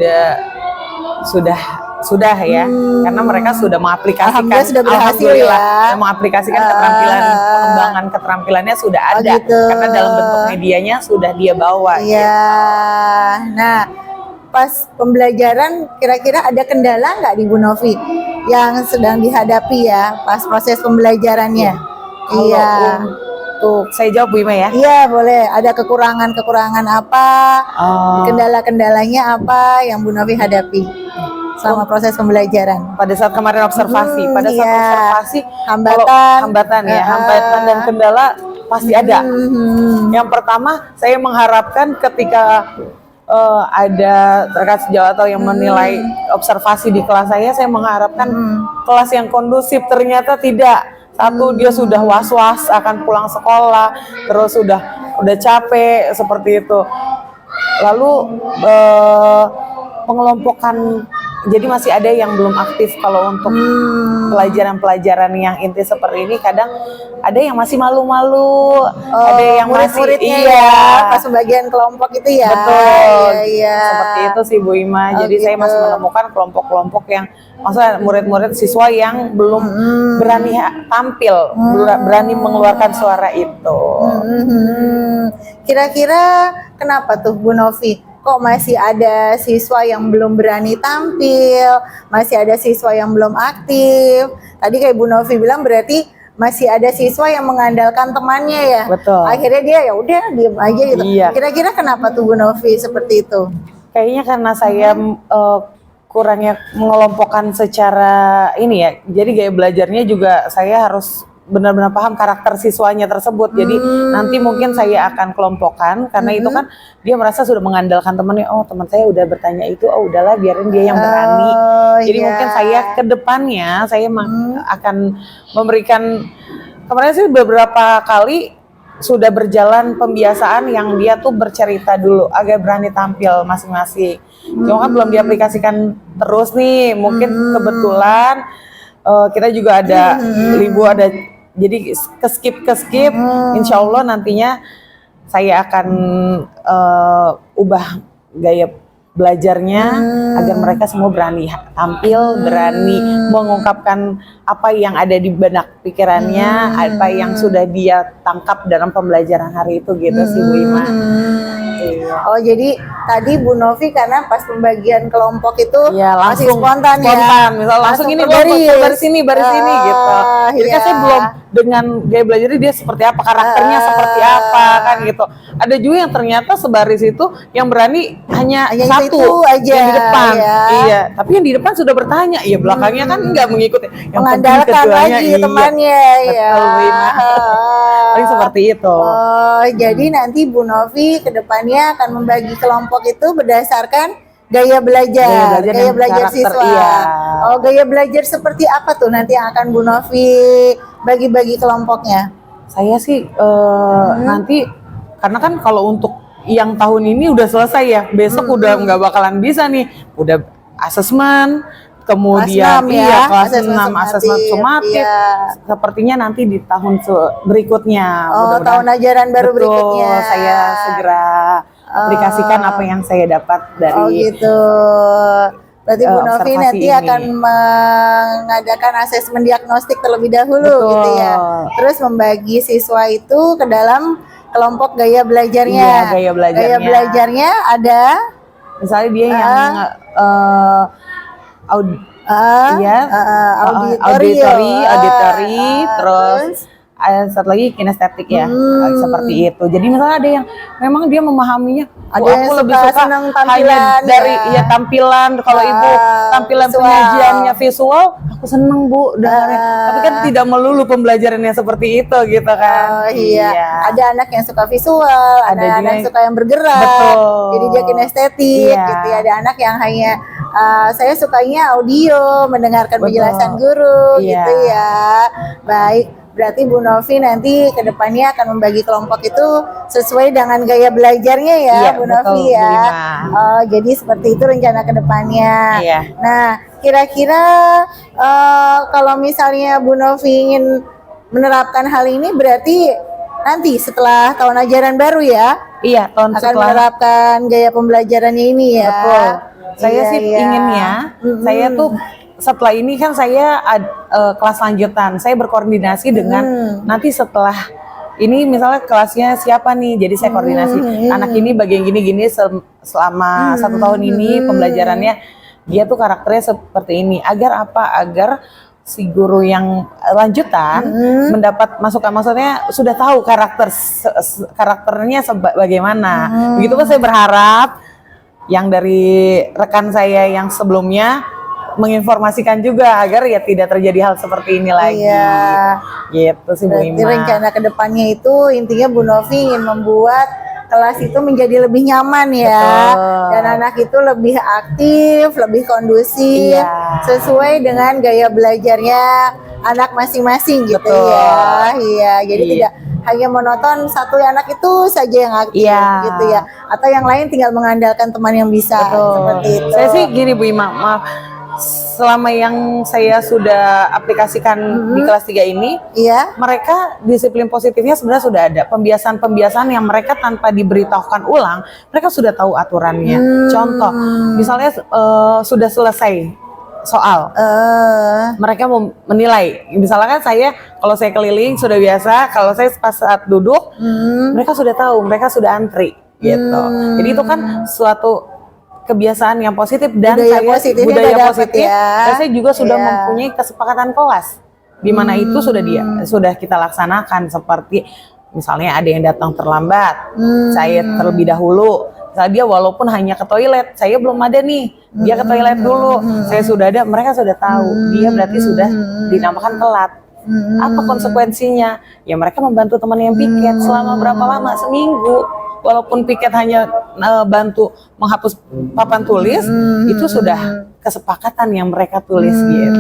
sudah ya, karena mereka sudah mengaplikasikan. Alhamdulillah sudah berhasil ya. Mengaplikasikan keterampilan pengembangan keterampilannya sudah ada, karena dalam bentuk medianya sudah dia bawa. Iya. Nah, pas pembelajaran kira-kira ada kendala nggak di Bu Novi yang sedang dihadapi ya pas proses pembelajarannya? Iya. Untuk saya jawab Bu Ima ya. Iya boleh. Ada kekurangan apa? Kendala-kendalanya apa yang Bu Novi hadapi selama proses pembelajaran? Pada saat kemarin observasi, observasi hambatan dan kendala pasti ada. Yang pertama saya mengharapkan ketika ada rekan sejawat atau yang menilai observasi di kelas saya mengharapkan kelas yang kondusif, ternyata tidak. Satu, dia sudah was-was akan pulang sekolah, terus udah capek seperti itu. Lalu pengelompokan, jadi masih ada yang belum aktif. Kalau untuk pelajaran-pelajaran yang inti seperti ini, kadang ada yang masih malu-malu, ada yang masih pas sebagian kelompok itu ya. Betul, seperti itu sih Bu Ima. Jadi saya masih menemukan kelompok-kelompok yang, maksudnya murid-murid siswa yang belum berani tampil, berani mengeluarkan suara itu. Kira-kira kenapa tuh Bu Novi? kok masih ada siswa yang belum berani tampil, masih ada siswa yang belum aktif. Tadi kayak Bu Novi bilang berarti masih ada siswa yang mengandalkan temannya ya. Betul. Akhirnya dia ya udah diem aja gitu. Iya. Kira-kira kenapa tuh Bu Novi seperti itu? Kayaknya karena saya kurangnya mengelompokkan secara ini ya. Jadi gaya belajarnya juga saya harus benar-benar paham karakter siswanya tersebut. Jadi nanti mungkin saya akan kelompokkan karena itu kan dia merasa sudah mengandalkan temannya. Oh, teman saya udah bertanya itu, oh udahlah biarin dia yang berani. Jadi iya. mungkin saya ke depannya saya akan memberikan, kemarin sih beberapa kali sudah berjalan pembiasaan yang dia tuh bercerita dulu, agak berani tampil masing-masing. Cuma kan belum diaplikasikan terus nih, mungkin kebetulan kita juga ada libur, ada jadi ke skip. Insya Allah nantinya saya akan ubah gaya belajarnya agar mereka semua berani tampil, berani mengungkapkan apa yang ada di benak pikirannya, apa yang sudah dia tangkap dalam pembelajaran hari itu gitu sih Bu Ima. Iya. Oh jadi tadi Bu Novi karena pas pembagian kelompok itu Ya, masih langsung spontan ya. misal langsung ini baris. baris ini gitu. Jadi kan iya. saya belum dengan gaya belajarnya dia seperti apa, karakternya seperti apa kan gitu. Ada juga yang ternyata sebaris itu yang berani hanya satu itu aja, yang di depan. ya. Iya, tapi yang di depan sudah bertanya, ya belakangnya kan enggak mengikuti. Yang penting Mengandalkan keduanya, lagi iya. temannya ya. Betul, Bu Ima. Paling seperti itu. Oh, jadi nanti Bu Novi ke depannya akan membagi kelompok itu berdasarkan gaya belajar dan karakter, siswa. iya. Oh, gaya belajar seperti apa tuh nanti yang akan Bu Novi bagi-bagi kelompoknya? Saya sih nanti karena kan kalau untuk yang tahun ini udah selesai ya, besok udah nggak bakalan bisa nih, udah asesmen, kemudian Kelas 6 ya, kelas asesmen 6 asesmen sumatif, sumatif. iya. Sepertinya nanti di tahun berikutnya. Oh, mudah-mudahan. tahun ajaran baru Betul, berikutnya. saya segera aplikasikan apa yang saya dapat dari Oh gitu. Berarti Bu Novi observasi nanti ini. akan mengadakan asesmen diagnostik terlebih dahulu Betul. gitu ya. Terus membagi siswa itu ke dalam kelompok gaya belajarnya. Iya, gaya belajarnya. Gaya belajarnya ada Misalnya dia yang auditory, terus satu lagi kinestetik ya, seperti itu. Jadi misalnya ada yang memang dia memahaminya, Ada "Oh, yang aku lebih suka suka senang hanya tampilan, dari ya. tampilan. Kalau ibu tampilan visual. penyajiannya visual, aku seneng Bu dengarnya. Tapi kan tidak melulu pembelajarannya seperti itu gitu kan. Oh iya. Ada anak yang suka visual, ada juga anak yang yang- suka yang bergerak, Betul. jadi dia kinestetik Iya. gitu ya. Ada anak yang hanya saya sukanya audio, mendengarkan Betul. penjelasan guru Iya. gitu ya. Baik, berarti Bu Novi nanti ke depannya akan membagi kelompok itu sesuai dengan gaya belajarnya ya, Iya, Bu betul, Novi Bu ya. Ima. Oh, jadi seperti itu rencana ke depannya. Iya. Nah, kira-kira kalau misalnya Bu Novi ingin menerapkan hal ini berarti nanti setelah tahun ajaran baru ya Iya, tahun akan setelah. menerapkan gaya pembelajarannya ini ya. Betul. Saya Iya, sih iya. inginnya, saya tuh setelah ini kan saya kelas lanjutan, saya berkoordinasi dengan nanti setelah ini misalnya kelasnya siapa nih, jadi saya koordinasi anak ini bagian gini-gini selama 1 tahun ini pembelajarannya dia tuh karakternya seperti ini, agar apa? Agar si guru yang lanjutan mendapat masukan, maksudnya sudah tahu karakternya bagaimana. Begitu kan saya berharap yang dari rekan saya yang sebelumnya menginformasikan juga agar ya tidak terjadi hal seperti ini lagi. Iya. Gitu sih Bu Berarti Ima. rencana ke depannya itu intinya Bu Novi ingin membuat kelas itu menjadi lebih nyaman ya. Betul. Dan anak itu lebih aktif, lebih kondusif, Iya. sesuai dengan gaya belajarnya anak masing-masing gitu Betul. ya. Iya, jadi Iya. tidak hanya monoton satu anak itu saja yang aktif Iya. gitu ya. Atau yang lain tinggal mengandalkan teman yang bisa seperti itu. Saya sih gini Bu Ima, maaf. Selama yang saya sudah aplikasikan di kelas 3 ini, Iya. mereka disiplin positifnya sebenarnya sudah ada. Pembiasaan-pembiasaan yang mereka tanpa diberitahukan ulang, mereka sudah tahu aturannya. Contoh, misalnya sudah selesai soal, mereka mau menilai. Misalnya kan kalau saya keliling sudah biasa, kalau saya pas saat duduk, mereka sudah tahu, mereka sudah antri. gitu. Jadi itu kan suatu kebiasaan yang positif dan Budaya saya positifnya budaya udah dapet positif ya. dan saya juga sudah Iya. mempunyai kesepakatan kelas di mana itu sudah kita laksanakan, seperti misalnya ada yang datang terlambat, saya terlebih dahulu. Misalnya dia walaupun hanya ke toilet, saya belum ada nih, dia ke toilet dulu, saya sudah ada, mereka sudah tahu, dia berarti sudah dinamakan telat. Apa konsekuensinya? Ya mereka membantu teman yang piket selama berapa lama? Seminggu. Walaupun piket hanya bantu menghapus papan tulis, itu sudah kesepakatan yang mereka tulis gitu.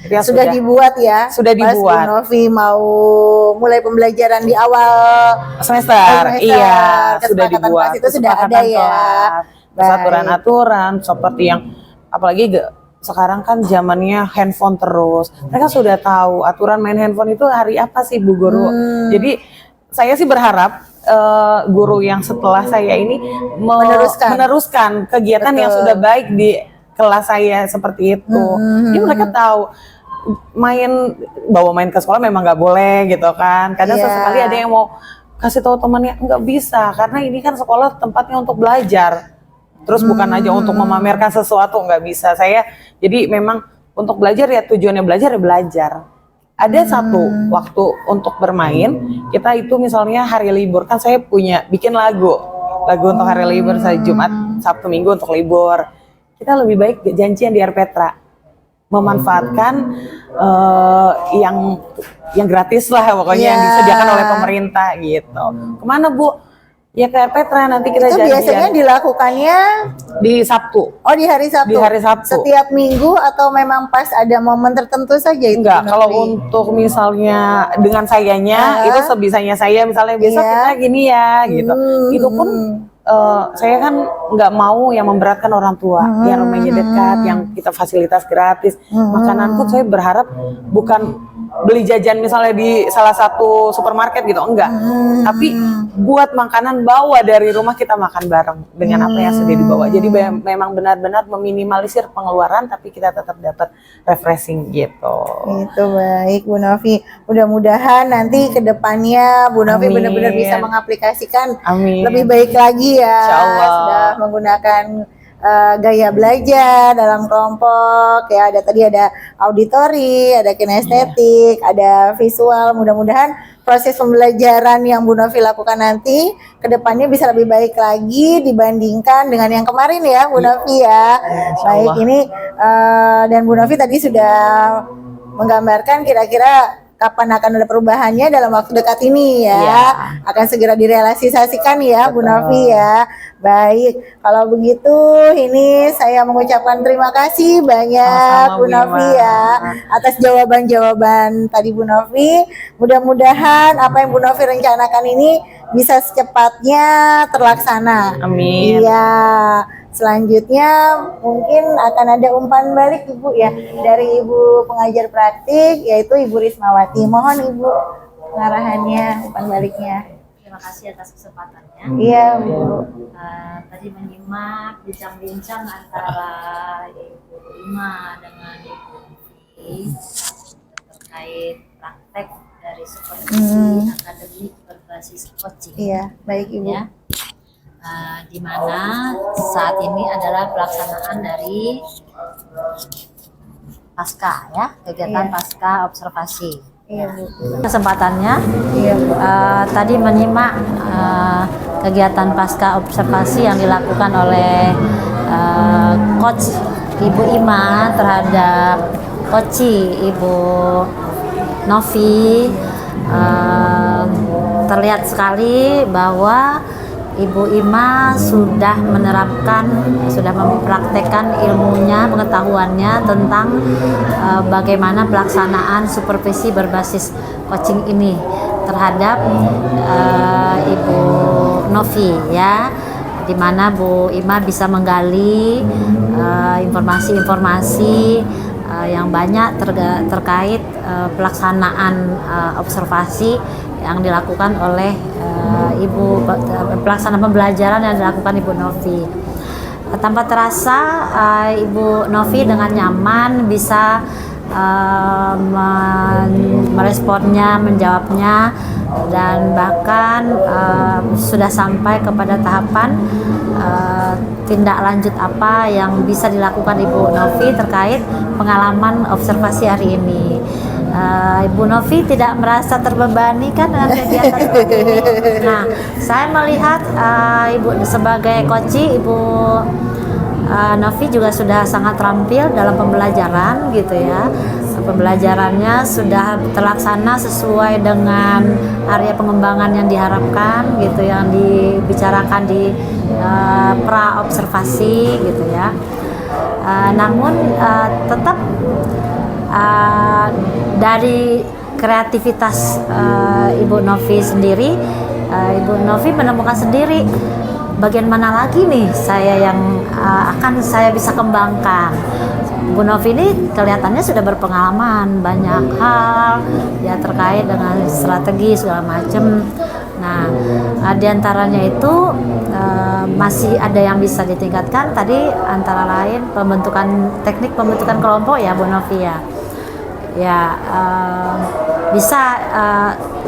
Itu yang Sudah dibuat ya. Sudah Pas Bu dibuat. Novi mau mulai pembelajaran di awal semester. Iya, sudah kesepakatan dibuat. kelas itu sudah ada Kesepakatan ya. kelas, aturan-aturan seperti yang apalagi sekarang kan zamannya handphone terus. Mereka sudah tahu aturan main handphone itu hari apa sih Bu Guru. Jadi saya sih berharap guru yang setelah saya ini meneruskan kegiatan yang sudah baik di kelas saya seperti itu. Jadi mereka tahu bawa main ke sekolah memang nggak boleh gitu kan. Kadang sesekali ada yang mau kasih tahu temannya, nggak bisa karena ini kan sekolah tempatnya untuk belajar. Terus bukan aja untuk memamerkan sesuatu, nggak bisa. Saya jadi memang untuk belajar ya, tujuannya belajar ya belajar. Ada satu waktu untuk bermain, kita itu misalnya hari libur, kan saya bikin lagu untuk hari libur, saya Jumat, Sabtu, Minggu untuk libur. Kita lebih baik janjian di Air Petra, memanfaatkan yang gratis lah pokoknya, yang disediakan oleh pemerintah gitu. Kemana Bu? Ya ke Air Petra, nanti kita Itu janjian. biasanya dilakukannya Di Sabtu. Oh, di hari Sabtu. Di hari Sabtu. Setiap minggu atau memang pas ada momen tertentu saja itu? Enggak, Bu kalau Novi? untuk misalnya dengan sayanya itu sebisanya saya, misalnya besok kita gini ya gitu. Itu pun saya kan nggak mau yang memberatkan orang tua, yang rumahnya dekat, yang kita fasilitas gratis. Makanan pun saya berharap bukan beli jajan misalnya di salah satu supermarket gitu, enggak. Tapi buat makanan bawa dari rumah, kita makan bareng dengan apa yang sudah dibawa. Jadi memang benar-benar meminimalisir pengeluaran, tapi kita tetap dapat refreshing gitu. Itu baik Bu Novi. Mudah-mudahan nanti ke depannya Bu Novi Amin. benar-benar bisa mengaplikasikan Amin. lebih baik lagi ya. Insya Allah. Sudah menggunakan gaya belajar dalam kelompok ya. Tadi ada auditori, ada kinestetik, ada visual. Mudah-mudahan proses pembelajaran yang Bu Novi lakukan nanti ke depannya bisa lebih baik lagi dibandingkan dengan yang kemarin ya Bu Novi ya. Baik, ini dan Bu Novi tadi sudah menggambarkan kira-kira kapan akan ada perubahannya dalam waktu dekat ini ya. Akan segera direalisasikan ya Bu Novi ya. Baik, kalau begitu ini saya mengucapkan terima kasih banyak Sama-sama, Bu Novi ya atas jawaban-jawaban tadi Bu Novi. Mudah-mudahan apa yang Bu Novi rencanakan ini bisa secepatnya terlaksana. Amin. Iya. Selanjutnya mungkin akan ada umpan balik Ibu ya dari Ibu pengajar praktik yaitu Ibu Rismawati. Mohon Ibu pengarahannya, umpan baliknya. Terima kasih atas kesempatannya. Iya Bu. Tadi menyimak bincang-bincang antara Ibu Ima dengan Ibu Novi terkait praktek dari supervisi akademik berbasis coaching. Iya, baik Ibu. Ya. Di mana saat ini adalah pelaksanaan dari pasca ya, kegiatan pasca observasi. Iya Bu. Kesempatannya Iya Bu. tadi menyimak kegiatan pasca observasi yang dilakukan oleh coach Ibu Ima terhadap coachi Ibu Novi. Terlihat sekali bahwa Ibu Ima sudah mempraktekkan ilmunya, pengetahuannya tentang bagaimana pelaksanaan supervisi berbasis coaching ini terhadap Ibu Novi ya, di mana Bu Ima bisa menggali informasi-informasi yang banyak terkait pelaksanaan observasi yang dilakukan oleh pelaksanaan pembelajaran yang dilakukan Ibu Novi. Tanpa terasa Ibu Novi dengan nyaman bisa meresponnya, menjawabnya, dan bahkan sudah sampai kepada tahapan tindak lanjut apa yang bisa dilakukan Ibu Novi terkait pengalaman observasi hari ini. Ibu Novi tidak merasa terbebani kan dengan kegiatan seperti ini. Nah, saya melihat Ibu sebagai koci, Ibu Novi juga sudah sangat terampil dalam pembelajaran gitu ya. Pembelajarannya sudah terlaksana sesuai dengan area pengembangan yang diharapkan gitu, yang dibicarakan di pra observasi gitu ya. Namun tetap dari kreativitas Ibu Novi sendiri, Ibu Novi menemukan sendiri bagian mana lagi nih yang akan saya bisa kembangkan. Bu Novi ini kelihatannya sudah berpengalaman banyak hal ya terkait dengan strategi segala macam. Nah, diantaranya itu masih ada yang bisa ditingkatkan. Tadi antara lain teknik pembentukan kelompok ya Bu Novi ya. Ya bisa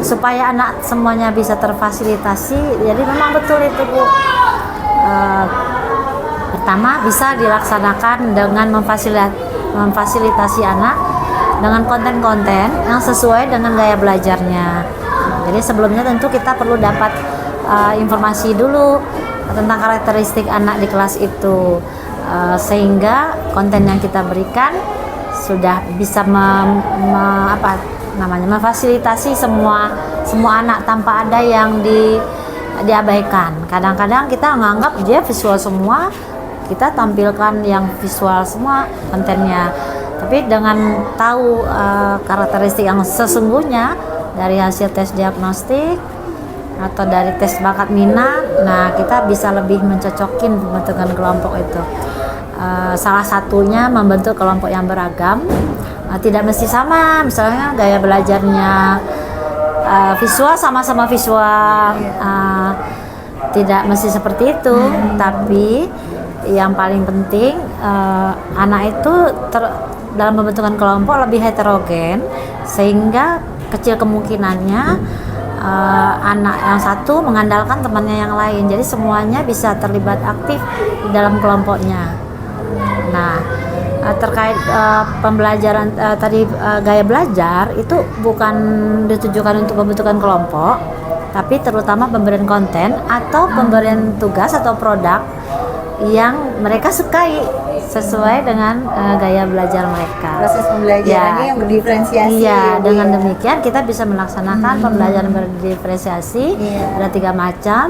supaya anak semuanya bisa terfasilitasi. Jadi memang betul itu Bu. Pertama bisa dilaksanakan dengan memfasilitasi anak dengan konten-konten yang sesuai dengan gaya belajarnya. Jadi sebelumnya tentu kita perlu dapat informasi dulu tentang karakteristik anak di kelas itu, sehingga konten yang kita berikan sudah bisa memfasilitasi semua anak tanpa ada yang diabaikan. Kadang-kadang kita menganggap dia visual semua, kita tampilkan yang visual semua kontennya. Tapi dengan tahu karakteristik yang sesungguhnya dari hasil tes diagnostik atau dari tes bakat minat, nah kita bisa lebih mencocokin pembentukan kelompok itu. Salah satunya membentuk kelompok yang beragam, tidak mesti sama, misalnya gaya belajarnya visual sama-sama visual, tidak mesti seperti itu, tapi yang paling penting anak itu dalam pembentukan kelompok lebih heterogen, sehingga kecil kemungkinannya anak yang satu mengandalkan temannya yang lain, jadi semuanya bisa terlibat aktif di dalam kelompoknya. Nah, terkait pembelajaran tadi gaya belajar itu bukan ditujukan untuk pembentukan kelompok, tapi terutama pemberian konten atau pemberian tugas atau produk yang mereka sukai sesuai dengan gaya belajar mereka. Proses pembelajarannya yang berdiferensiasi. Iya, dengan demikian kita bisa melaksanakan pembelajaran berdiferensiasi. Ada 3 macam.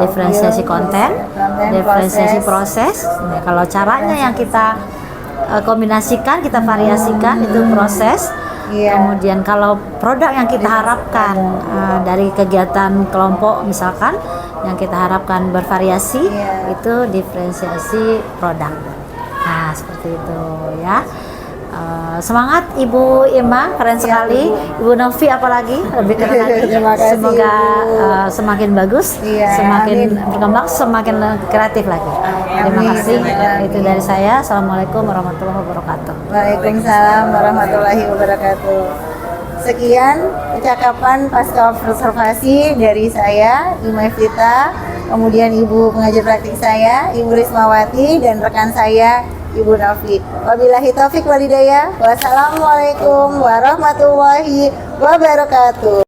Diferensiasi konten, diferensiasi proses. Nah, kalau caranya yang kita kombinasikan, kita variasikan itu proses. Kemudian kalau produk yang kita harapkan dari kegiatan kelompok misalkan yang kita harapkan bervariasi, itu diferensiasi produk. Nah, seperti itu ya. Semangat Ibu Ima, keren sekali. Ibu Novi apalagi lebih keren lagi. Semoga semakin bagus, semakin berkembang, semakin kreatif lagi. Terima kasih. Itu dari saya. Assalamualaikum warahmatullahi wabarakatuh. Waalaikumsalam warahmatullahi wabarakatuh. Sekian percakapan pasca observasi dari saya, Ima Evita, kemudian Ibu pengajar praktik saya, Ibu Rismawati, dan rekan saya, Ibu Novi. Wabillahi taufik walhidayah. Wassalamualaikum warahmatullahi wabarakatuh.